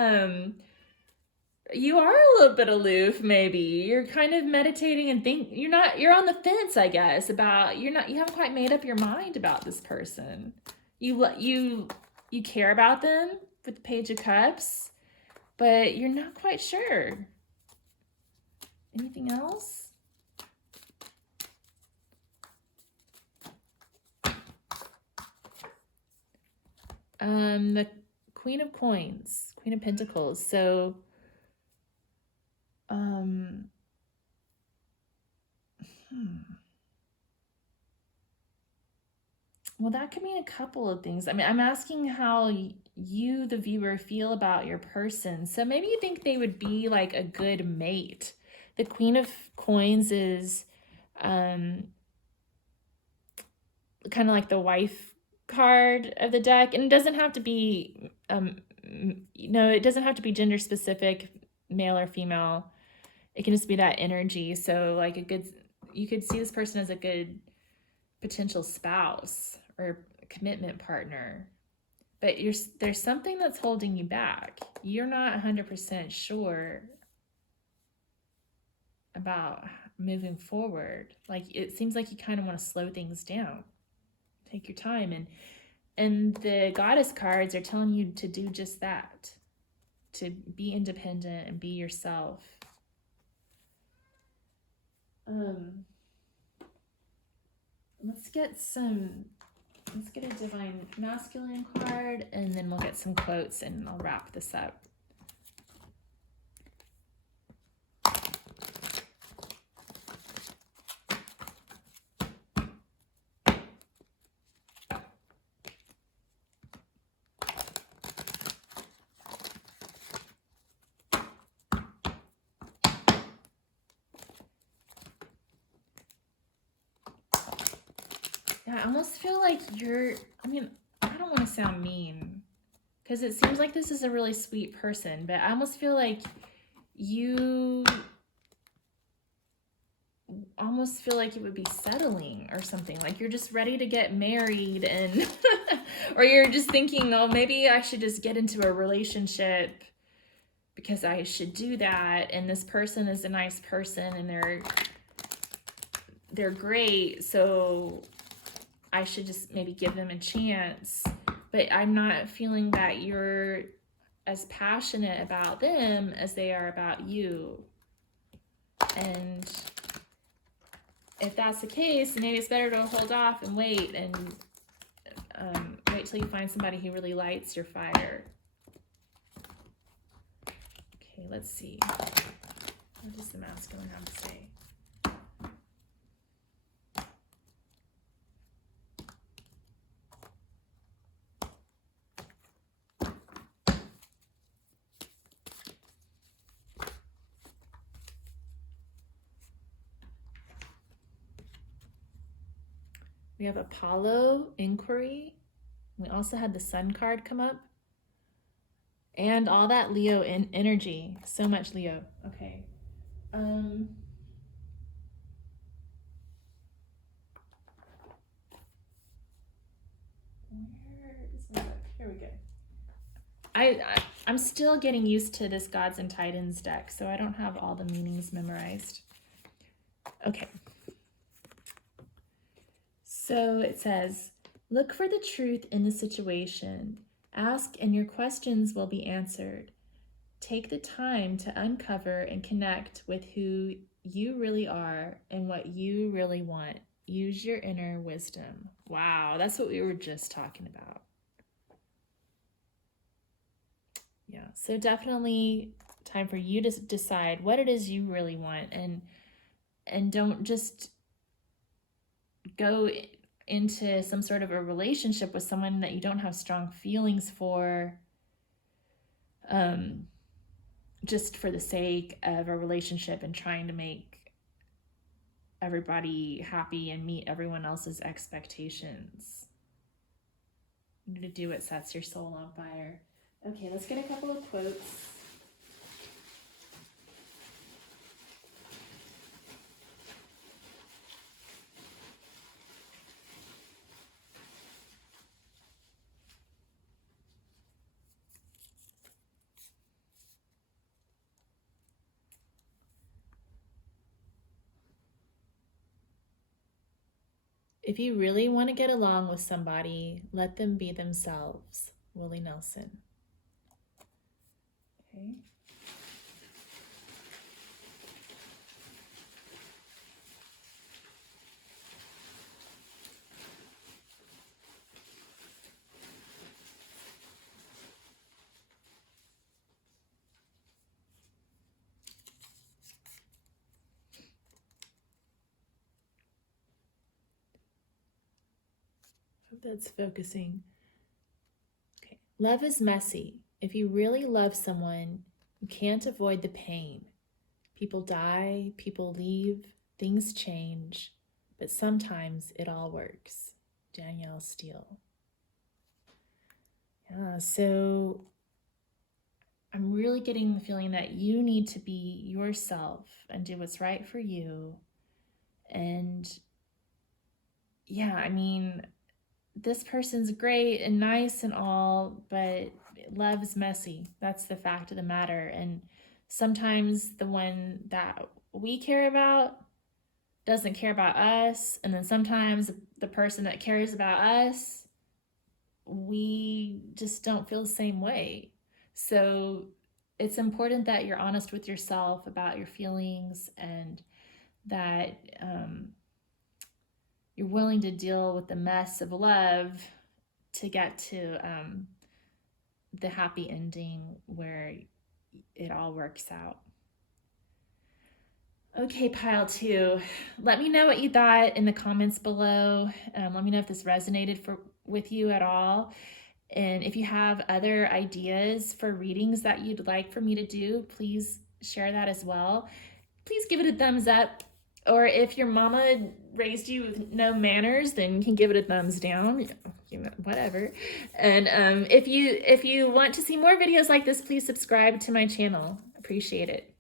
you are a little bit aloof, maybe. You're kind of meditating and you're on the fence, I guess, about, you haven't quite made up your mind about this person. You care about them with the Page of Cups, but you're not quite sure. Anything else? The Queen of Coins, Queen of Pentacles. So, well, that could mean a couple of things. I mean, I'm asking how you, the viewer, feel about your person. So maybe you think they would be like a good mate The Queen of Coins is kind of like the wife card of the deck, and it doesn't have to be it doesn't have to be gender specific, male or female. It can just be that energy. So like you could see this person as a good potential spouse or commitment partner, but there's something that's holding you back. You're not 100% sure about moving forward. Like it seems like you kind of want to slow things down. Take your time, and the goddess cards are telling you to do just that, to be independent and be yourself. Let's get a divine masculine card, and then we'll get some quotes, and I'll wrap this up. Yeah, I almost feel like I don't want to sound mean, because it seems like this is a really sweet person, but I almost feel like you would be settling or something. Like you're just ready to get married, and or you're just thinking, oh, maybe I should just get into a relationship because I should do that, and this person is a nice person and they're great, so I should just maybe give them a chance. But I'm not feeling that you're as passionate about them as they are about you. And if that's the case, maybe it's better to hold off and wait till you find somebody who really lights your fire. Okay, let's see. What does the masculine have to say? We have Apollo, inquiry. We also had the Sun card come up. And all that Leo energy. So much Leo. Okay. Where is my book? Here we go. I'm still getting used to this Gods and Titans deck, so I don't have all the meanings memorized. Okay. So it says, look for the truth in the situation. Ask and your questions will be answered. Take the time to uncover and connect with who you really are and what you really want. Use your inner wisdom. Wow, that's what we were just talking about. Yeah, so definitely time for you to decide what it is you really want, and don't just go into some sort of a relationship with someone that you don't have strong feelings for, just for the sake of a relationship and trying to make everybody happy and meet everyone else's expectations. You need to do what sets your soul on fire. Okay, let's get a couple of quotes. If you really want to get along with somebody, let them be themselves. Willie Nelson. Okay. Hope that's focusing. Okay. Love is messy. If you really love someone, you can't avoid the pain. People die, people leave, things change, but sometimes it all works. Danielle Steele. Yeah, so I'm really getting the feeling that you need to be yourself and do what's right for you. And yeah, I mean, this person's great and nice and all, but love is messy. That's the fact of the matter. And sometimes the one that we care about doesn't care about us. And then sometimes the person that cares about us, we just don't feel the same way. So it's important that you're honest with yourself about your feelings, and that you're willing to deal with the mess of love to get to the happy ending where it all works out. Okay, pile 2. Let me know what you thought in the comments below. Let me know if this resonated with you at all. And if you have other ideas for readings that you'd like for me to do, please share that as well. Please give it a thumbs up. Or if your mama raised you with no manners, then you can give it a thumbs down, whatever. And if you want to see more videos like this, please subscribe to my channel. Appreciate it.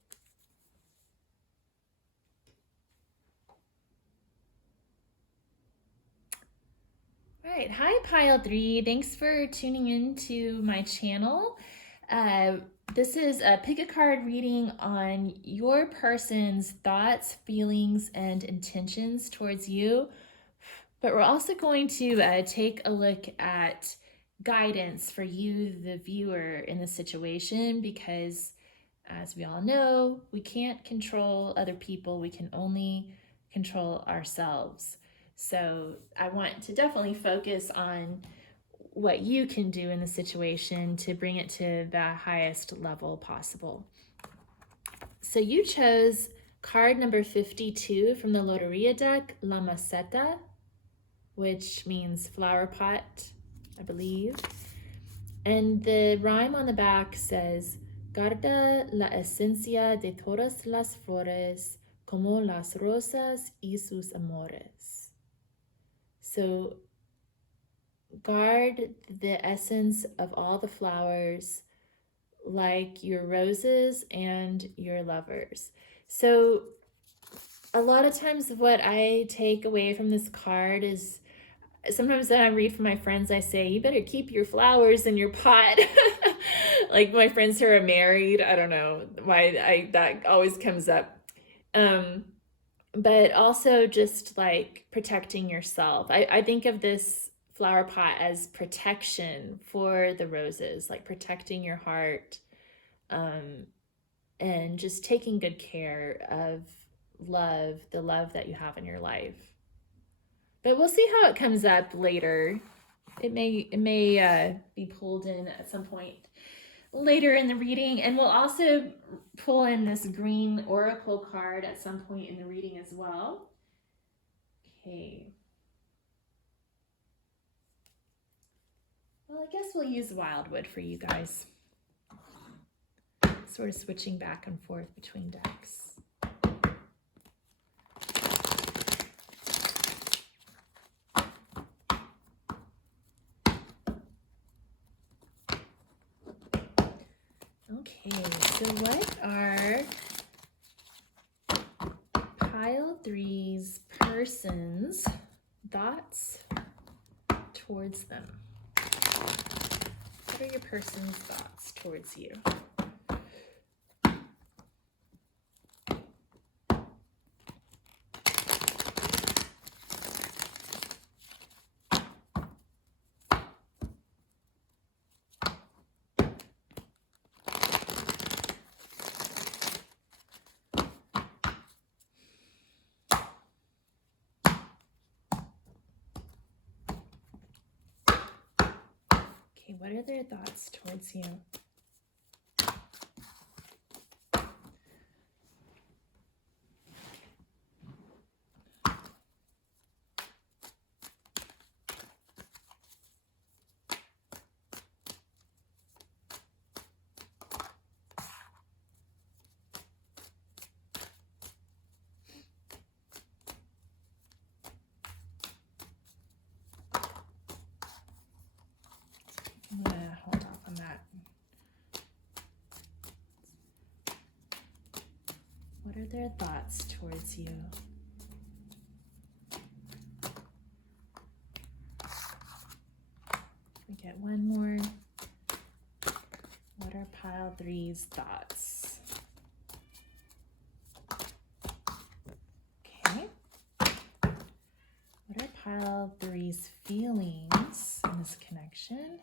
All right, hi pile 3. Thanks for tuning in to my channel. This is a pick a card reading on your person's thoughts, feelings, and intentions towards you. But we're also going to take a look at guidance for you, the viewer, in the situation, because as we all know, we can't control other people. We can only control ourselves. So I want to definitely focus on what you can do in the situation to bring it to the highest level possible. So you chose card number 52 from the Loteria deck, La Maceta, which means flower pot, I believe. And the rhyme on the back says, Guarda la esencia de todas las flores, como las rosas y sus amores. So guard the essence of all the flowers like your roses and your lovers. So a lot of times what I take away from this card is, sometimes when I read from my friends, I say, you better keep your flowers in your pot. Like my friends who are married, I don't know why that always comes up. But also just like protecting yourself. I think of this flower pot as protection for the roses, like protecting your heart, and just taking good care of love, the love that you have in your life. But we'll see how it comes up later. It may be pulled in at some point later in the reading, and we'll also pull in this green oracle card at some point in the reading as well. Okay. Well, I guess we'll use Wildwood for you guys. Sort of switching back and forth between decks. Okay, so what are pile 3's person's thoughts towards them? What are your person's thoughts towards you? Okay, what are their thoughts towards you? What are their thoughts towards you? We get one more. What are pile three's thoughts? Okay. What are pile three's feelings in this connection?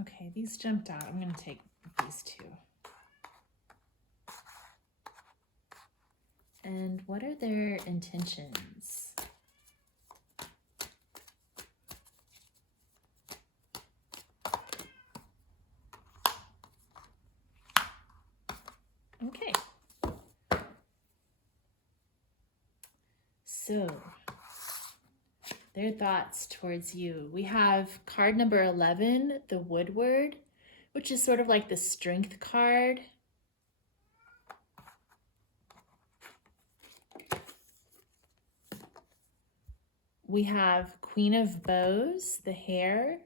Okay, these jumped out. I'm going to take these two. And what are their intentions? Okay. So, their thoughts towards you. We have card number 11, the Woodward, which is sort of like the strength card. We have Queen of Bows, the Hare.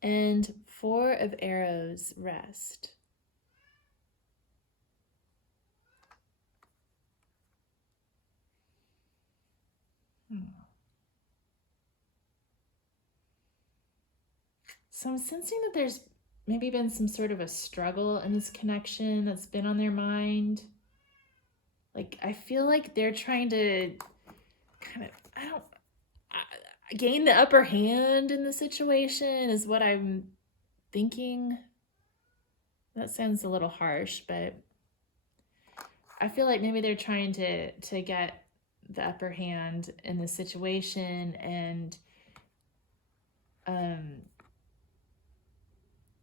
And Four of Arrows, Rest. So I'm sensing that there's maybe been some sort of a struggle in this connection that's been on their mind. Like, I feel like they're trying to kind of, gain the upper hand in the situation is what I'm thinking. That sounds a little harsh, but I feel like maybe they're trying to get the upper hand in the situation, and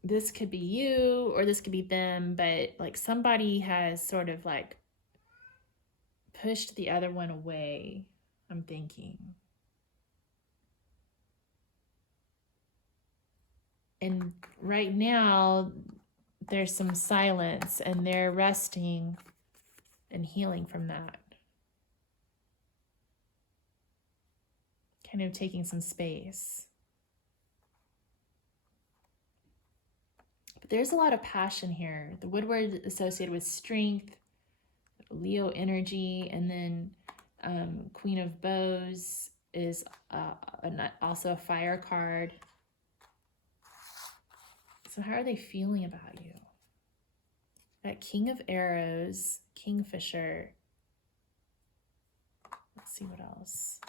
this could be you or this could be them, but like somebody has sort of like pushed the other one away, I'm thinking. And right now there's some silence and they're resting and healing from that. Kind of taking some space. But there's a lot of passion here. The Woodward associated with strength, Leo energy, and then Queen of Bows is also a fire card. So how are they feeling about you? That King of Arrows, Kingfisher. Let's see what else.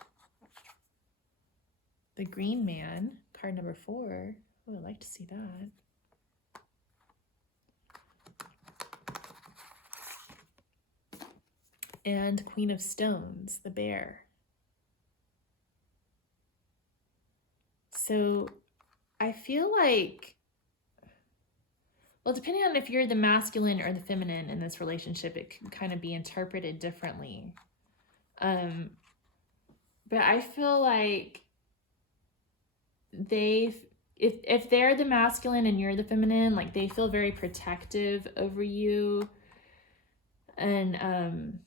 The Green Man, card number 4. Oh, I'd like to see that. And Queen of Stones, the Bear. So I feel like, well, depending on if you're the masculine or the feminine in this relationship, it can kind of be interpreted differently. But I feel like if they're the masculine and you're the feminine, like they feel very protective over you, and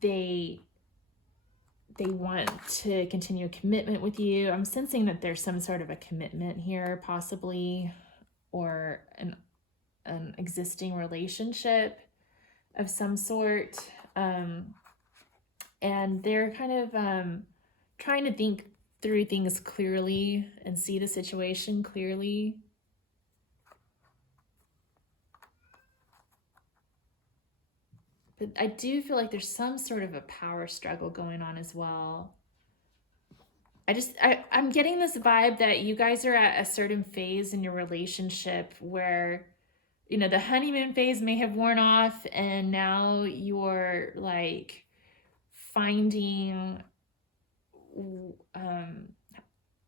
they want to continue a commitment with you. I'm sensing that there's some sort of a commitment here, possibly, or an existing relationship of some sort. And they're kind of trying to think through things clearly and see the situation clearly. But I do feel like there's some sort of a power struggle going on as well. I'm getting this vibe that you guys are at a certain phase in your relationship where, you know, the honeymoon phase may have worn off and now you're like finding,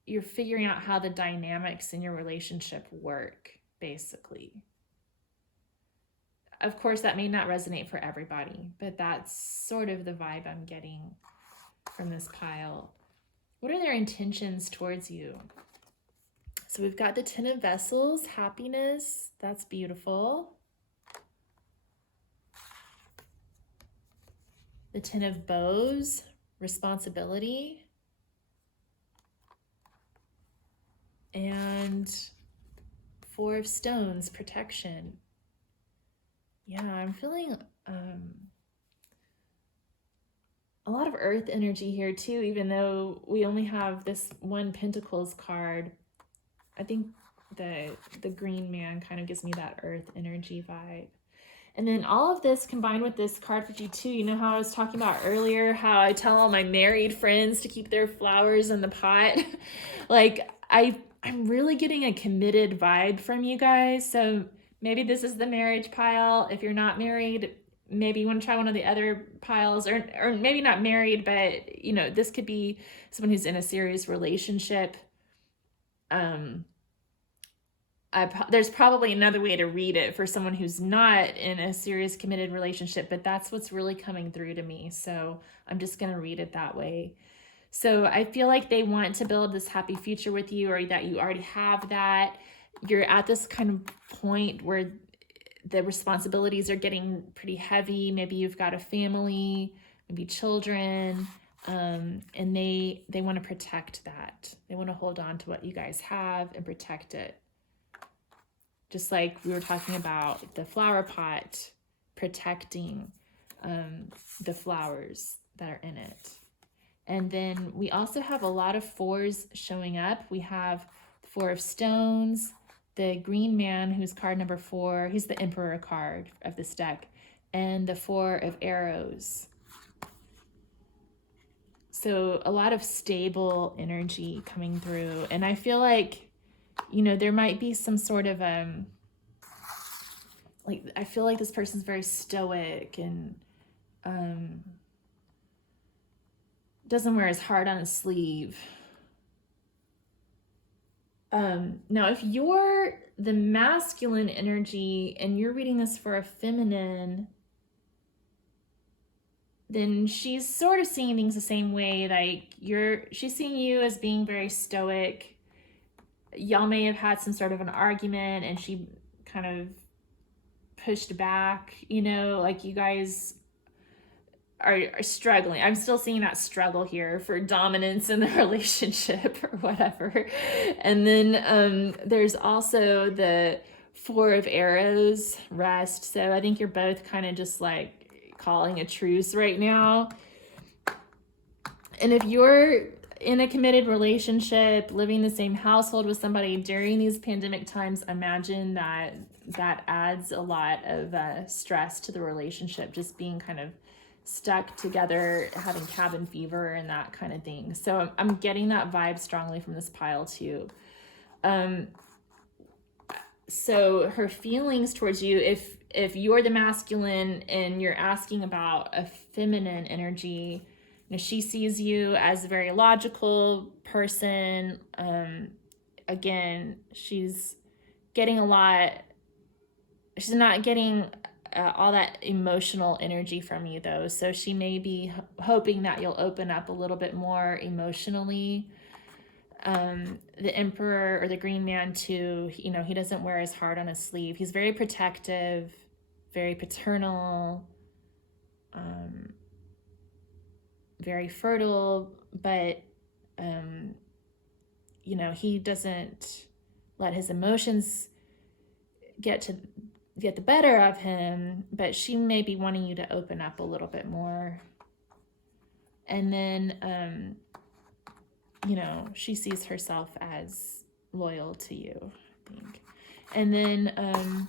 you're figuring out how the dynamics in your relationship work, basically. of course, that may not resonate for everybody, but that's sort of the vibe I'm getting from this pile. What are their intentions towards you? So we've got the Ten of Vessels, happiness. That's beautiful. The Ten of Bows, responsibility. And Four of Stones, protection. Yeah, I'm feeling a lot of earth energy here too, even though we only have this one Pentacles card. I think the green man kind of gives me that earth energy vibe. And then all of this combined with this card 52, you know how I was talking about earlier, how I tell all my married friends to keep their flowers in the pot? Like, I'm really getting a committed vibe from you guys. So maybe this is the marriage pile. If you're not married, maybe you want to try one of the other piles, or maybe not married, but you know, this could be someone who's in a serious relationship. There's probably another way to read it for someone who's not in a serious committed relationship, but that's what's really coming through to me. So I'm just going to read it that way. So I feel like they want to build this happy future with you, or that you already have that. You're at this kind of point where the responsibilities are getting pretty heavy. Maybe you've got a family, maybe children, and they want to protect that. They want to hold on to what you guys have and protect it. Just like we were talking about the flower pot, protecting the flowers that are in it. And then we also have a lot of fours showing up. We have the Four of Stones, the green man, who's card number 4. He's the Emperor card of this deck. And the Four of Arrows. So a lot of stable energy coming through. And I feel like, you know, there might be some sort of, like, I feel like this person's very stoic and doesn't wear his heart on his sleeve. Now, if you're the masculine energy and you're reading this for a feminine, then she's sort of seeing things the same way. Like she's seeing you as being very stoic. Y'all may have had some sort of an argument and she kind of pushed back, you know, like you guys are struggling. I'm still seeing that struggle here for dominance in the relationship or whatever. And then there's also the Four of Arrows, rest. So I think you're both kind of just like calling a truce right now. And if you're in a committed relationship, living the same household with somebody during these pandemic times, imagine that adds a lot of stress to the relationship, just being kind of stuck together, having cabin fever and that kind of thing. So I'm getting that vibe strongly from this pile too. So her feelings towards you, if you're the masculine and you're asking about a feminine energy, you know, she sees you as a very logical person. Again, she's getting she's not getting all that emotional energy from you though. So she may be hoping that you'll open up a little bit more emotionally. The Emperor or the Green Man too, you know, he doesn't wear his heart on his sleeve. He's very protective, very paternal, very fertile, but, you know, he doesn't let his emotions get the better of him, but she may be wanting you to open up a little bit more. And then, you know, she sees herself as loyal to you, I think. And then,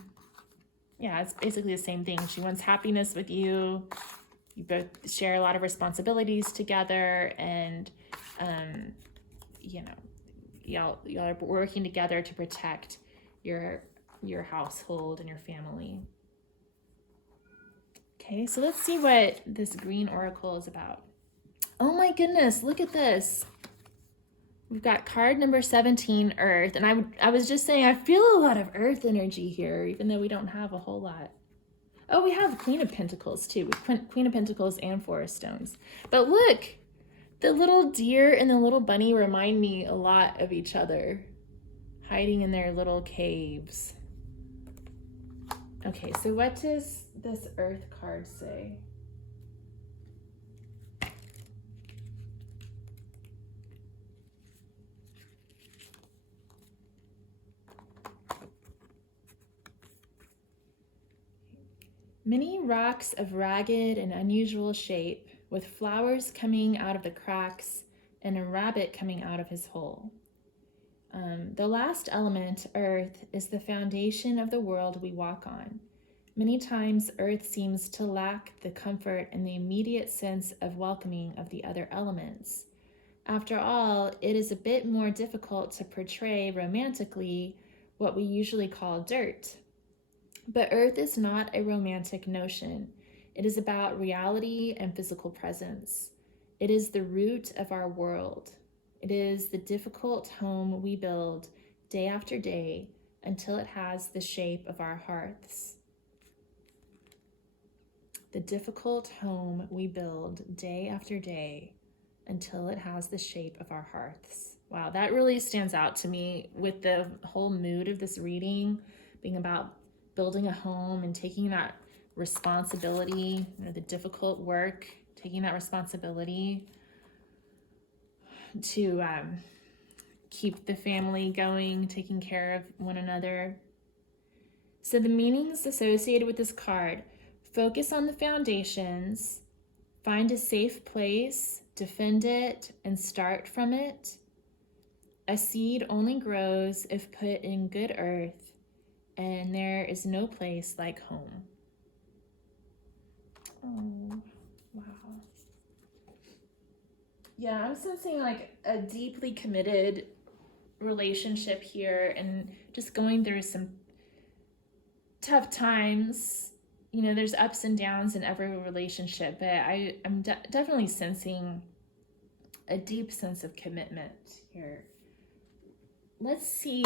yeah, it's basically the same thing. She wants happiness with you. You both share a lot of responsibilities together, and, you know, y'all are working together to protect your household and your family. Okay, so let's see what this green oracle is about. Oh my goodness, look at this. We've got card number 17, Earth. And I was just saying, I feel a lot of Earth energy here, even though we don't have a whole lot. Oh, we have Queen of Pentacles too. Queen of Pentacles and Four of Stones. But look, the little deer and the little bunny remind me a lot of each other, hiding in their little caves. Okay, so what does this Earth card say? Many rocks of ragged and unusual shape, with flowers coming out of the cracks and a rabbit coming out of his hole. The last element, Earth, is the foundation of the world we walk on. Many times, Earth seems to lack the comfort and the immediate sense of welcoming of the other elements. After all, it is a bit more difficult to portray romantically what we usually call dirt. But Earth is not a romantic notion. It is about reality and physical presence. It is the root of our world. It is the difficult home we build day after day until it has the shape of our hearths. The difficult home we build day after day until it has the shape of our hearths. Wow, that really stands out to me with the whole mood of this reading being about building a home and taking that responsibility, the difficult work, taking that responsibility to keep the family going, taking care of one another. So the meanings associated with this card: focus on the foundations, find a safe place, defend it, and start from it. A seed only grows if put in good earth, and there is no place like home. Oh, wow. Yeah, I'm sensing like a deeply committed relationship here and just going through some tough times. You know, there's ups and downs in every relationship, but I'm definitely sensing a deep sense of commitment here. Let's see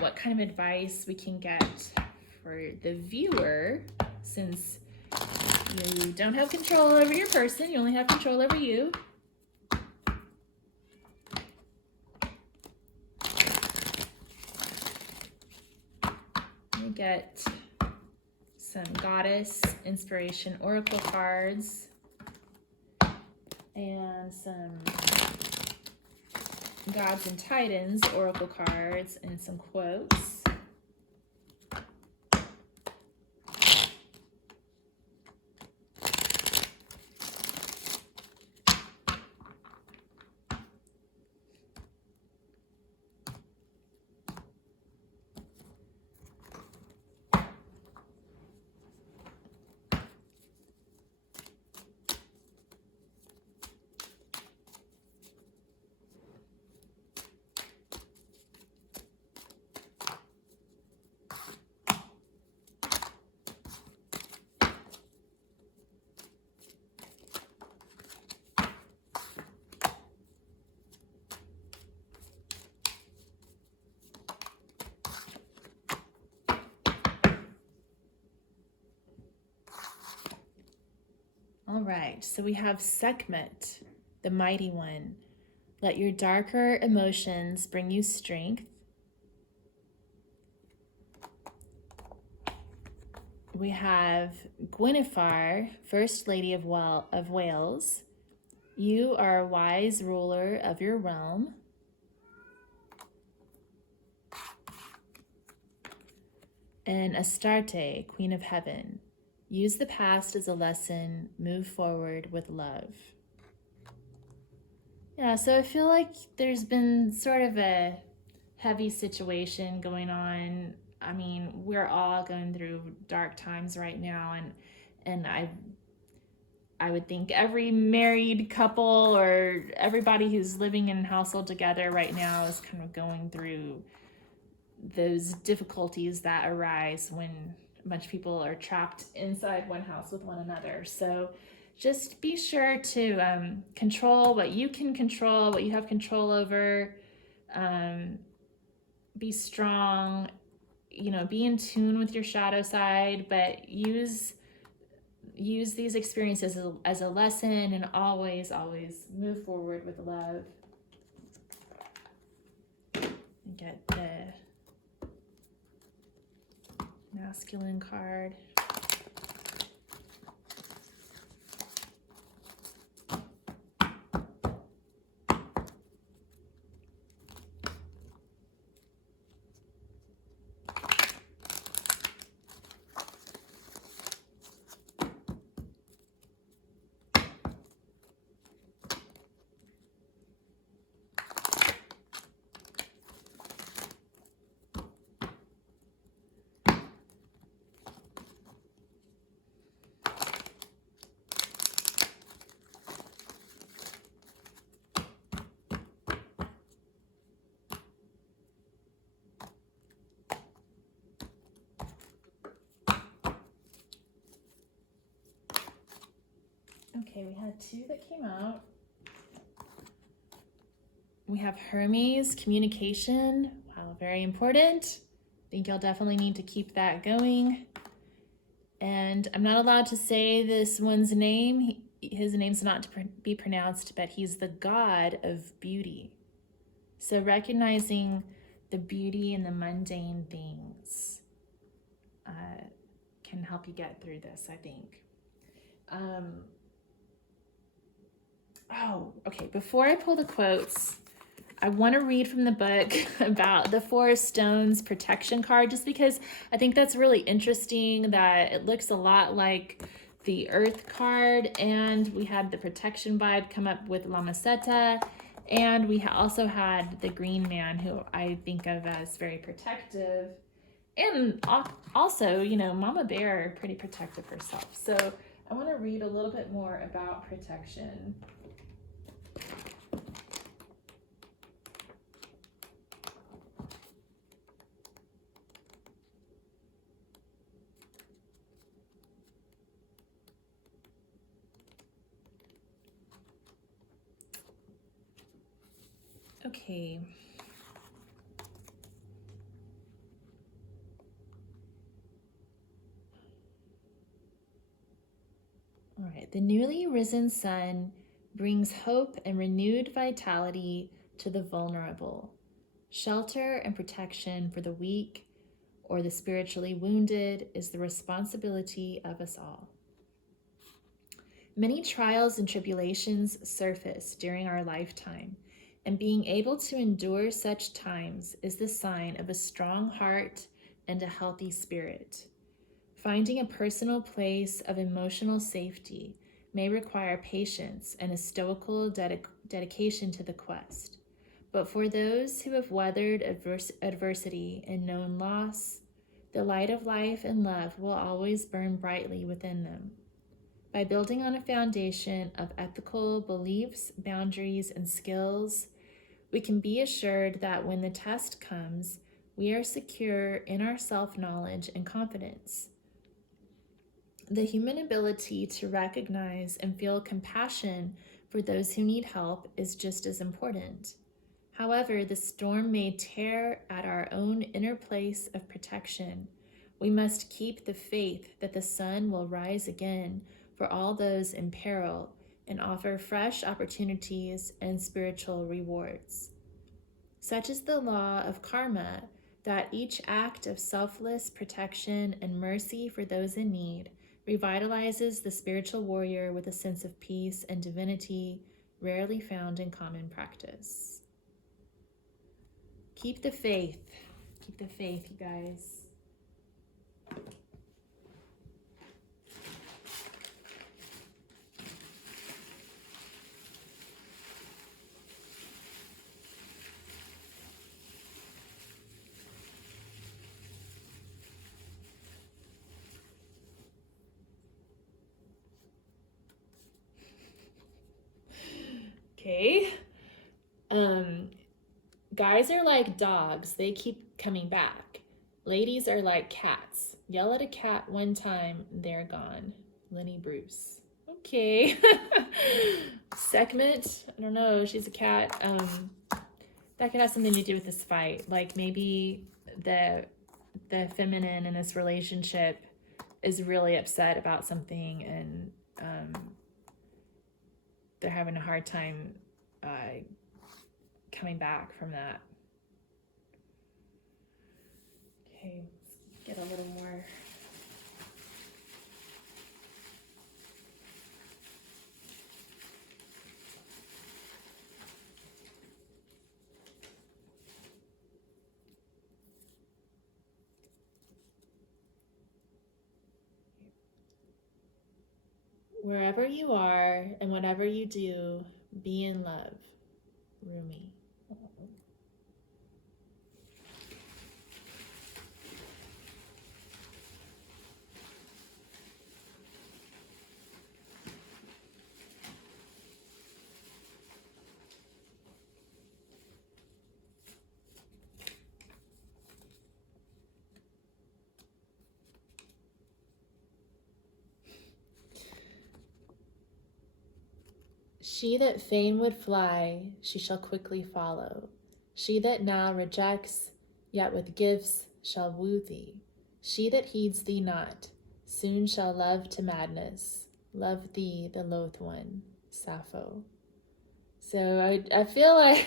what kind of advice we can get for the viewer, since you don't have control over your person, you only have control over you. We get some Goddess Inspiration Oracle cards and some Gods and Titans Oracle cards and some quotes. All right, so we have Sekhmet, the Mighty One. Let your darker emotions bring you strength. We have Gwenevere, First Lady of Wales. You are a wise ruler of your realm. And Astarte, Queen of Heaven. Use the past as a lesson, move forward with love. Yeah, so I feel like there's been sort of a heavy situation going on. I mean, we're all going through dark times right now, and I would think every married couple or everybody who's living in a household together right now is kind of going through those difficulties that arise when a bunch of people are trapped inside one house with one another. So just be sure to control what you can control, what you have control over. Be strong, be in tune with your shadow side, but use these experiences as a lesson, and always move forward with love. Get the masculine card. Okay, we had two that came out. We have Hermes, communication. Wow, very important. I think you'll definitely need to keep that going. And I'm not allowed to say this one's name. His name's not to be pronounced, but he's the god of beauty. So recognizing the beauty in the mundane things can help you get through this, I think. Okay, before I pull the quotes, I want to read from the book about the Four Stones protection card, just because I think that's really interesting, that it looks a lot like the Earth card, and we had the protection vibe come up with La Maceta, and we also had the Green Man, who I think of as very protective, and also, Mama Bear, pretty protective herself. So I want to read a little bit more about protection. Okay. All right. The newly risen sun brings hope and renewed vitality to the vulnerable, shelter and protection for the weak or the spiritually wounded is the responsibility of us all. Many trials and tribulations surface during our lifetime, and being able to endure such times is the sign of a strong heart and a healthy spirit. Finding a personal place of emotional safety may require patience and a stoical dedication to the quest. But for those who have weathered adversity and known loss, the light of life and love will always burn brightly within them. By building on a foundation of ethical beliefs, boundaries, and skills, we can be assured that when the test comes, we are secure in our self-knowledge and confidence. The human ability to recognize and feel compassion for those who need help is just as important. However, the storm may tear at our own inner place of protection. We must keep the faith that the sun will rise again for all those in peril and offer fresh opportunities and spiritual rewards. Such is the law of karma, that each act of selfless protection and mercy for those in need revitalizes the spiritual warrior with a sense of peace and divinity rarely found in common practice. Keep the faith. Keep the faith, you guys. Okay. Guys are like dogs. They keep coming back. Ladies are like cats. Yell at a cat one time, they're gone. Lenny Bruce. Okay. Segment. I don't know. She's a cat. That could have something to do with this fight. Like maybe the the feminine in this relationship is really upset about something, and they're having a hard time coming back from that. Okay, let's get a little more. Wherever you are and whatever you do, be in love. Rumi. She that fain would fly, she shall quickly follow. She that now rejects, yet with gifts shall woo thee. She that heeds thee not, soon shall love to madness. Love thee, the loath one, Sappho. So I feel like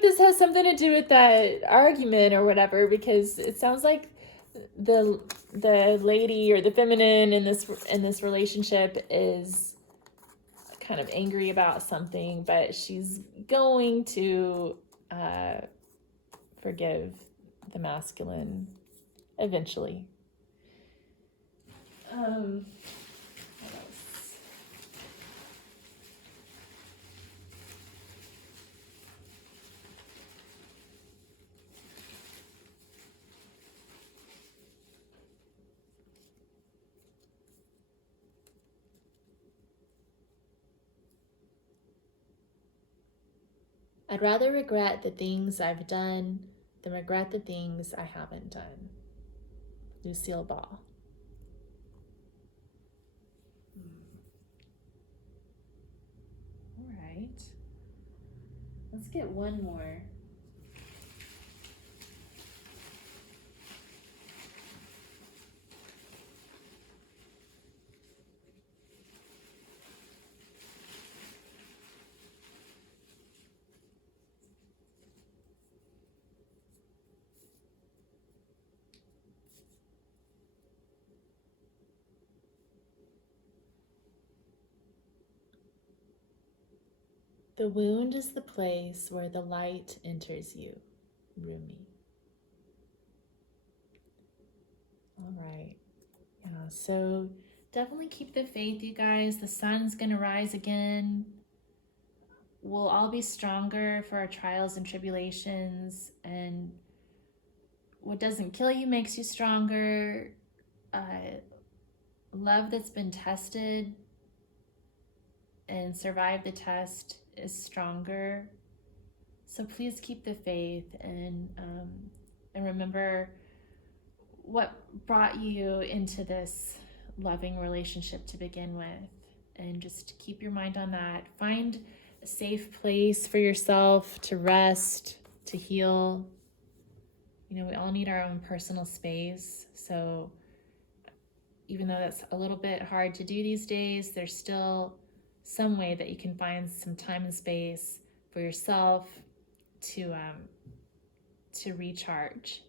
this has something to do with that argument or whatever, because it sounds like the lady or the feminine in this relationship is kind of angry about something, but she's going to forgive the masculine eventually. What else? I'd rather regret the things I've done than regret the things I haven't done. Lucille Ball. All right. Let's get one more. The wound is the place where the light enters you, Rumi. All right. Yeah, so definitely keep the faith, you guys. The sun's going to rise again. We'll all be stronger for our trials and tribulations, and what doesn't kill you makes you stronger. Love that's been tested and survived the test is stronger. So please keep the faith, and remember what brought you into this loving relationship to begin with, and just keep your mind on that. Find a safe place for yourself to rest, to heal. You know, we all need our own personal space, so even though that's a little bit hard to do these days, there's still some way that you can find some time and space for yourself to recharge.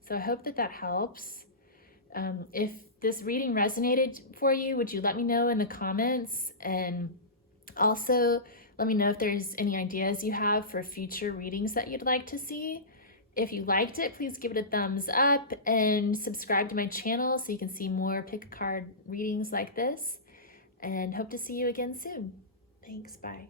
So I hope that helps. If this reading resonated for you, would you let me know in the comments? And also let me know if there's any ideas you have for future readings that you'd like to see. If you liked it, please give it a thumbs up and subscribe to my channel so you can see more pick a card readings like this. And hope to see you again soon. Thanks, bye.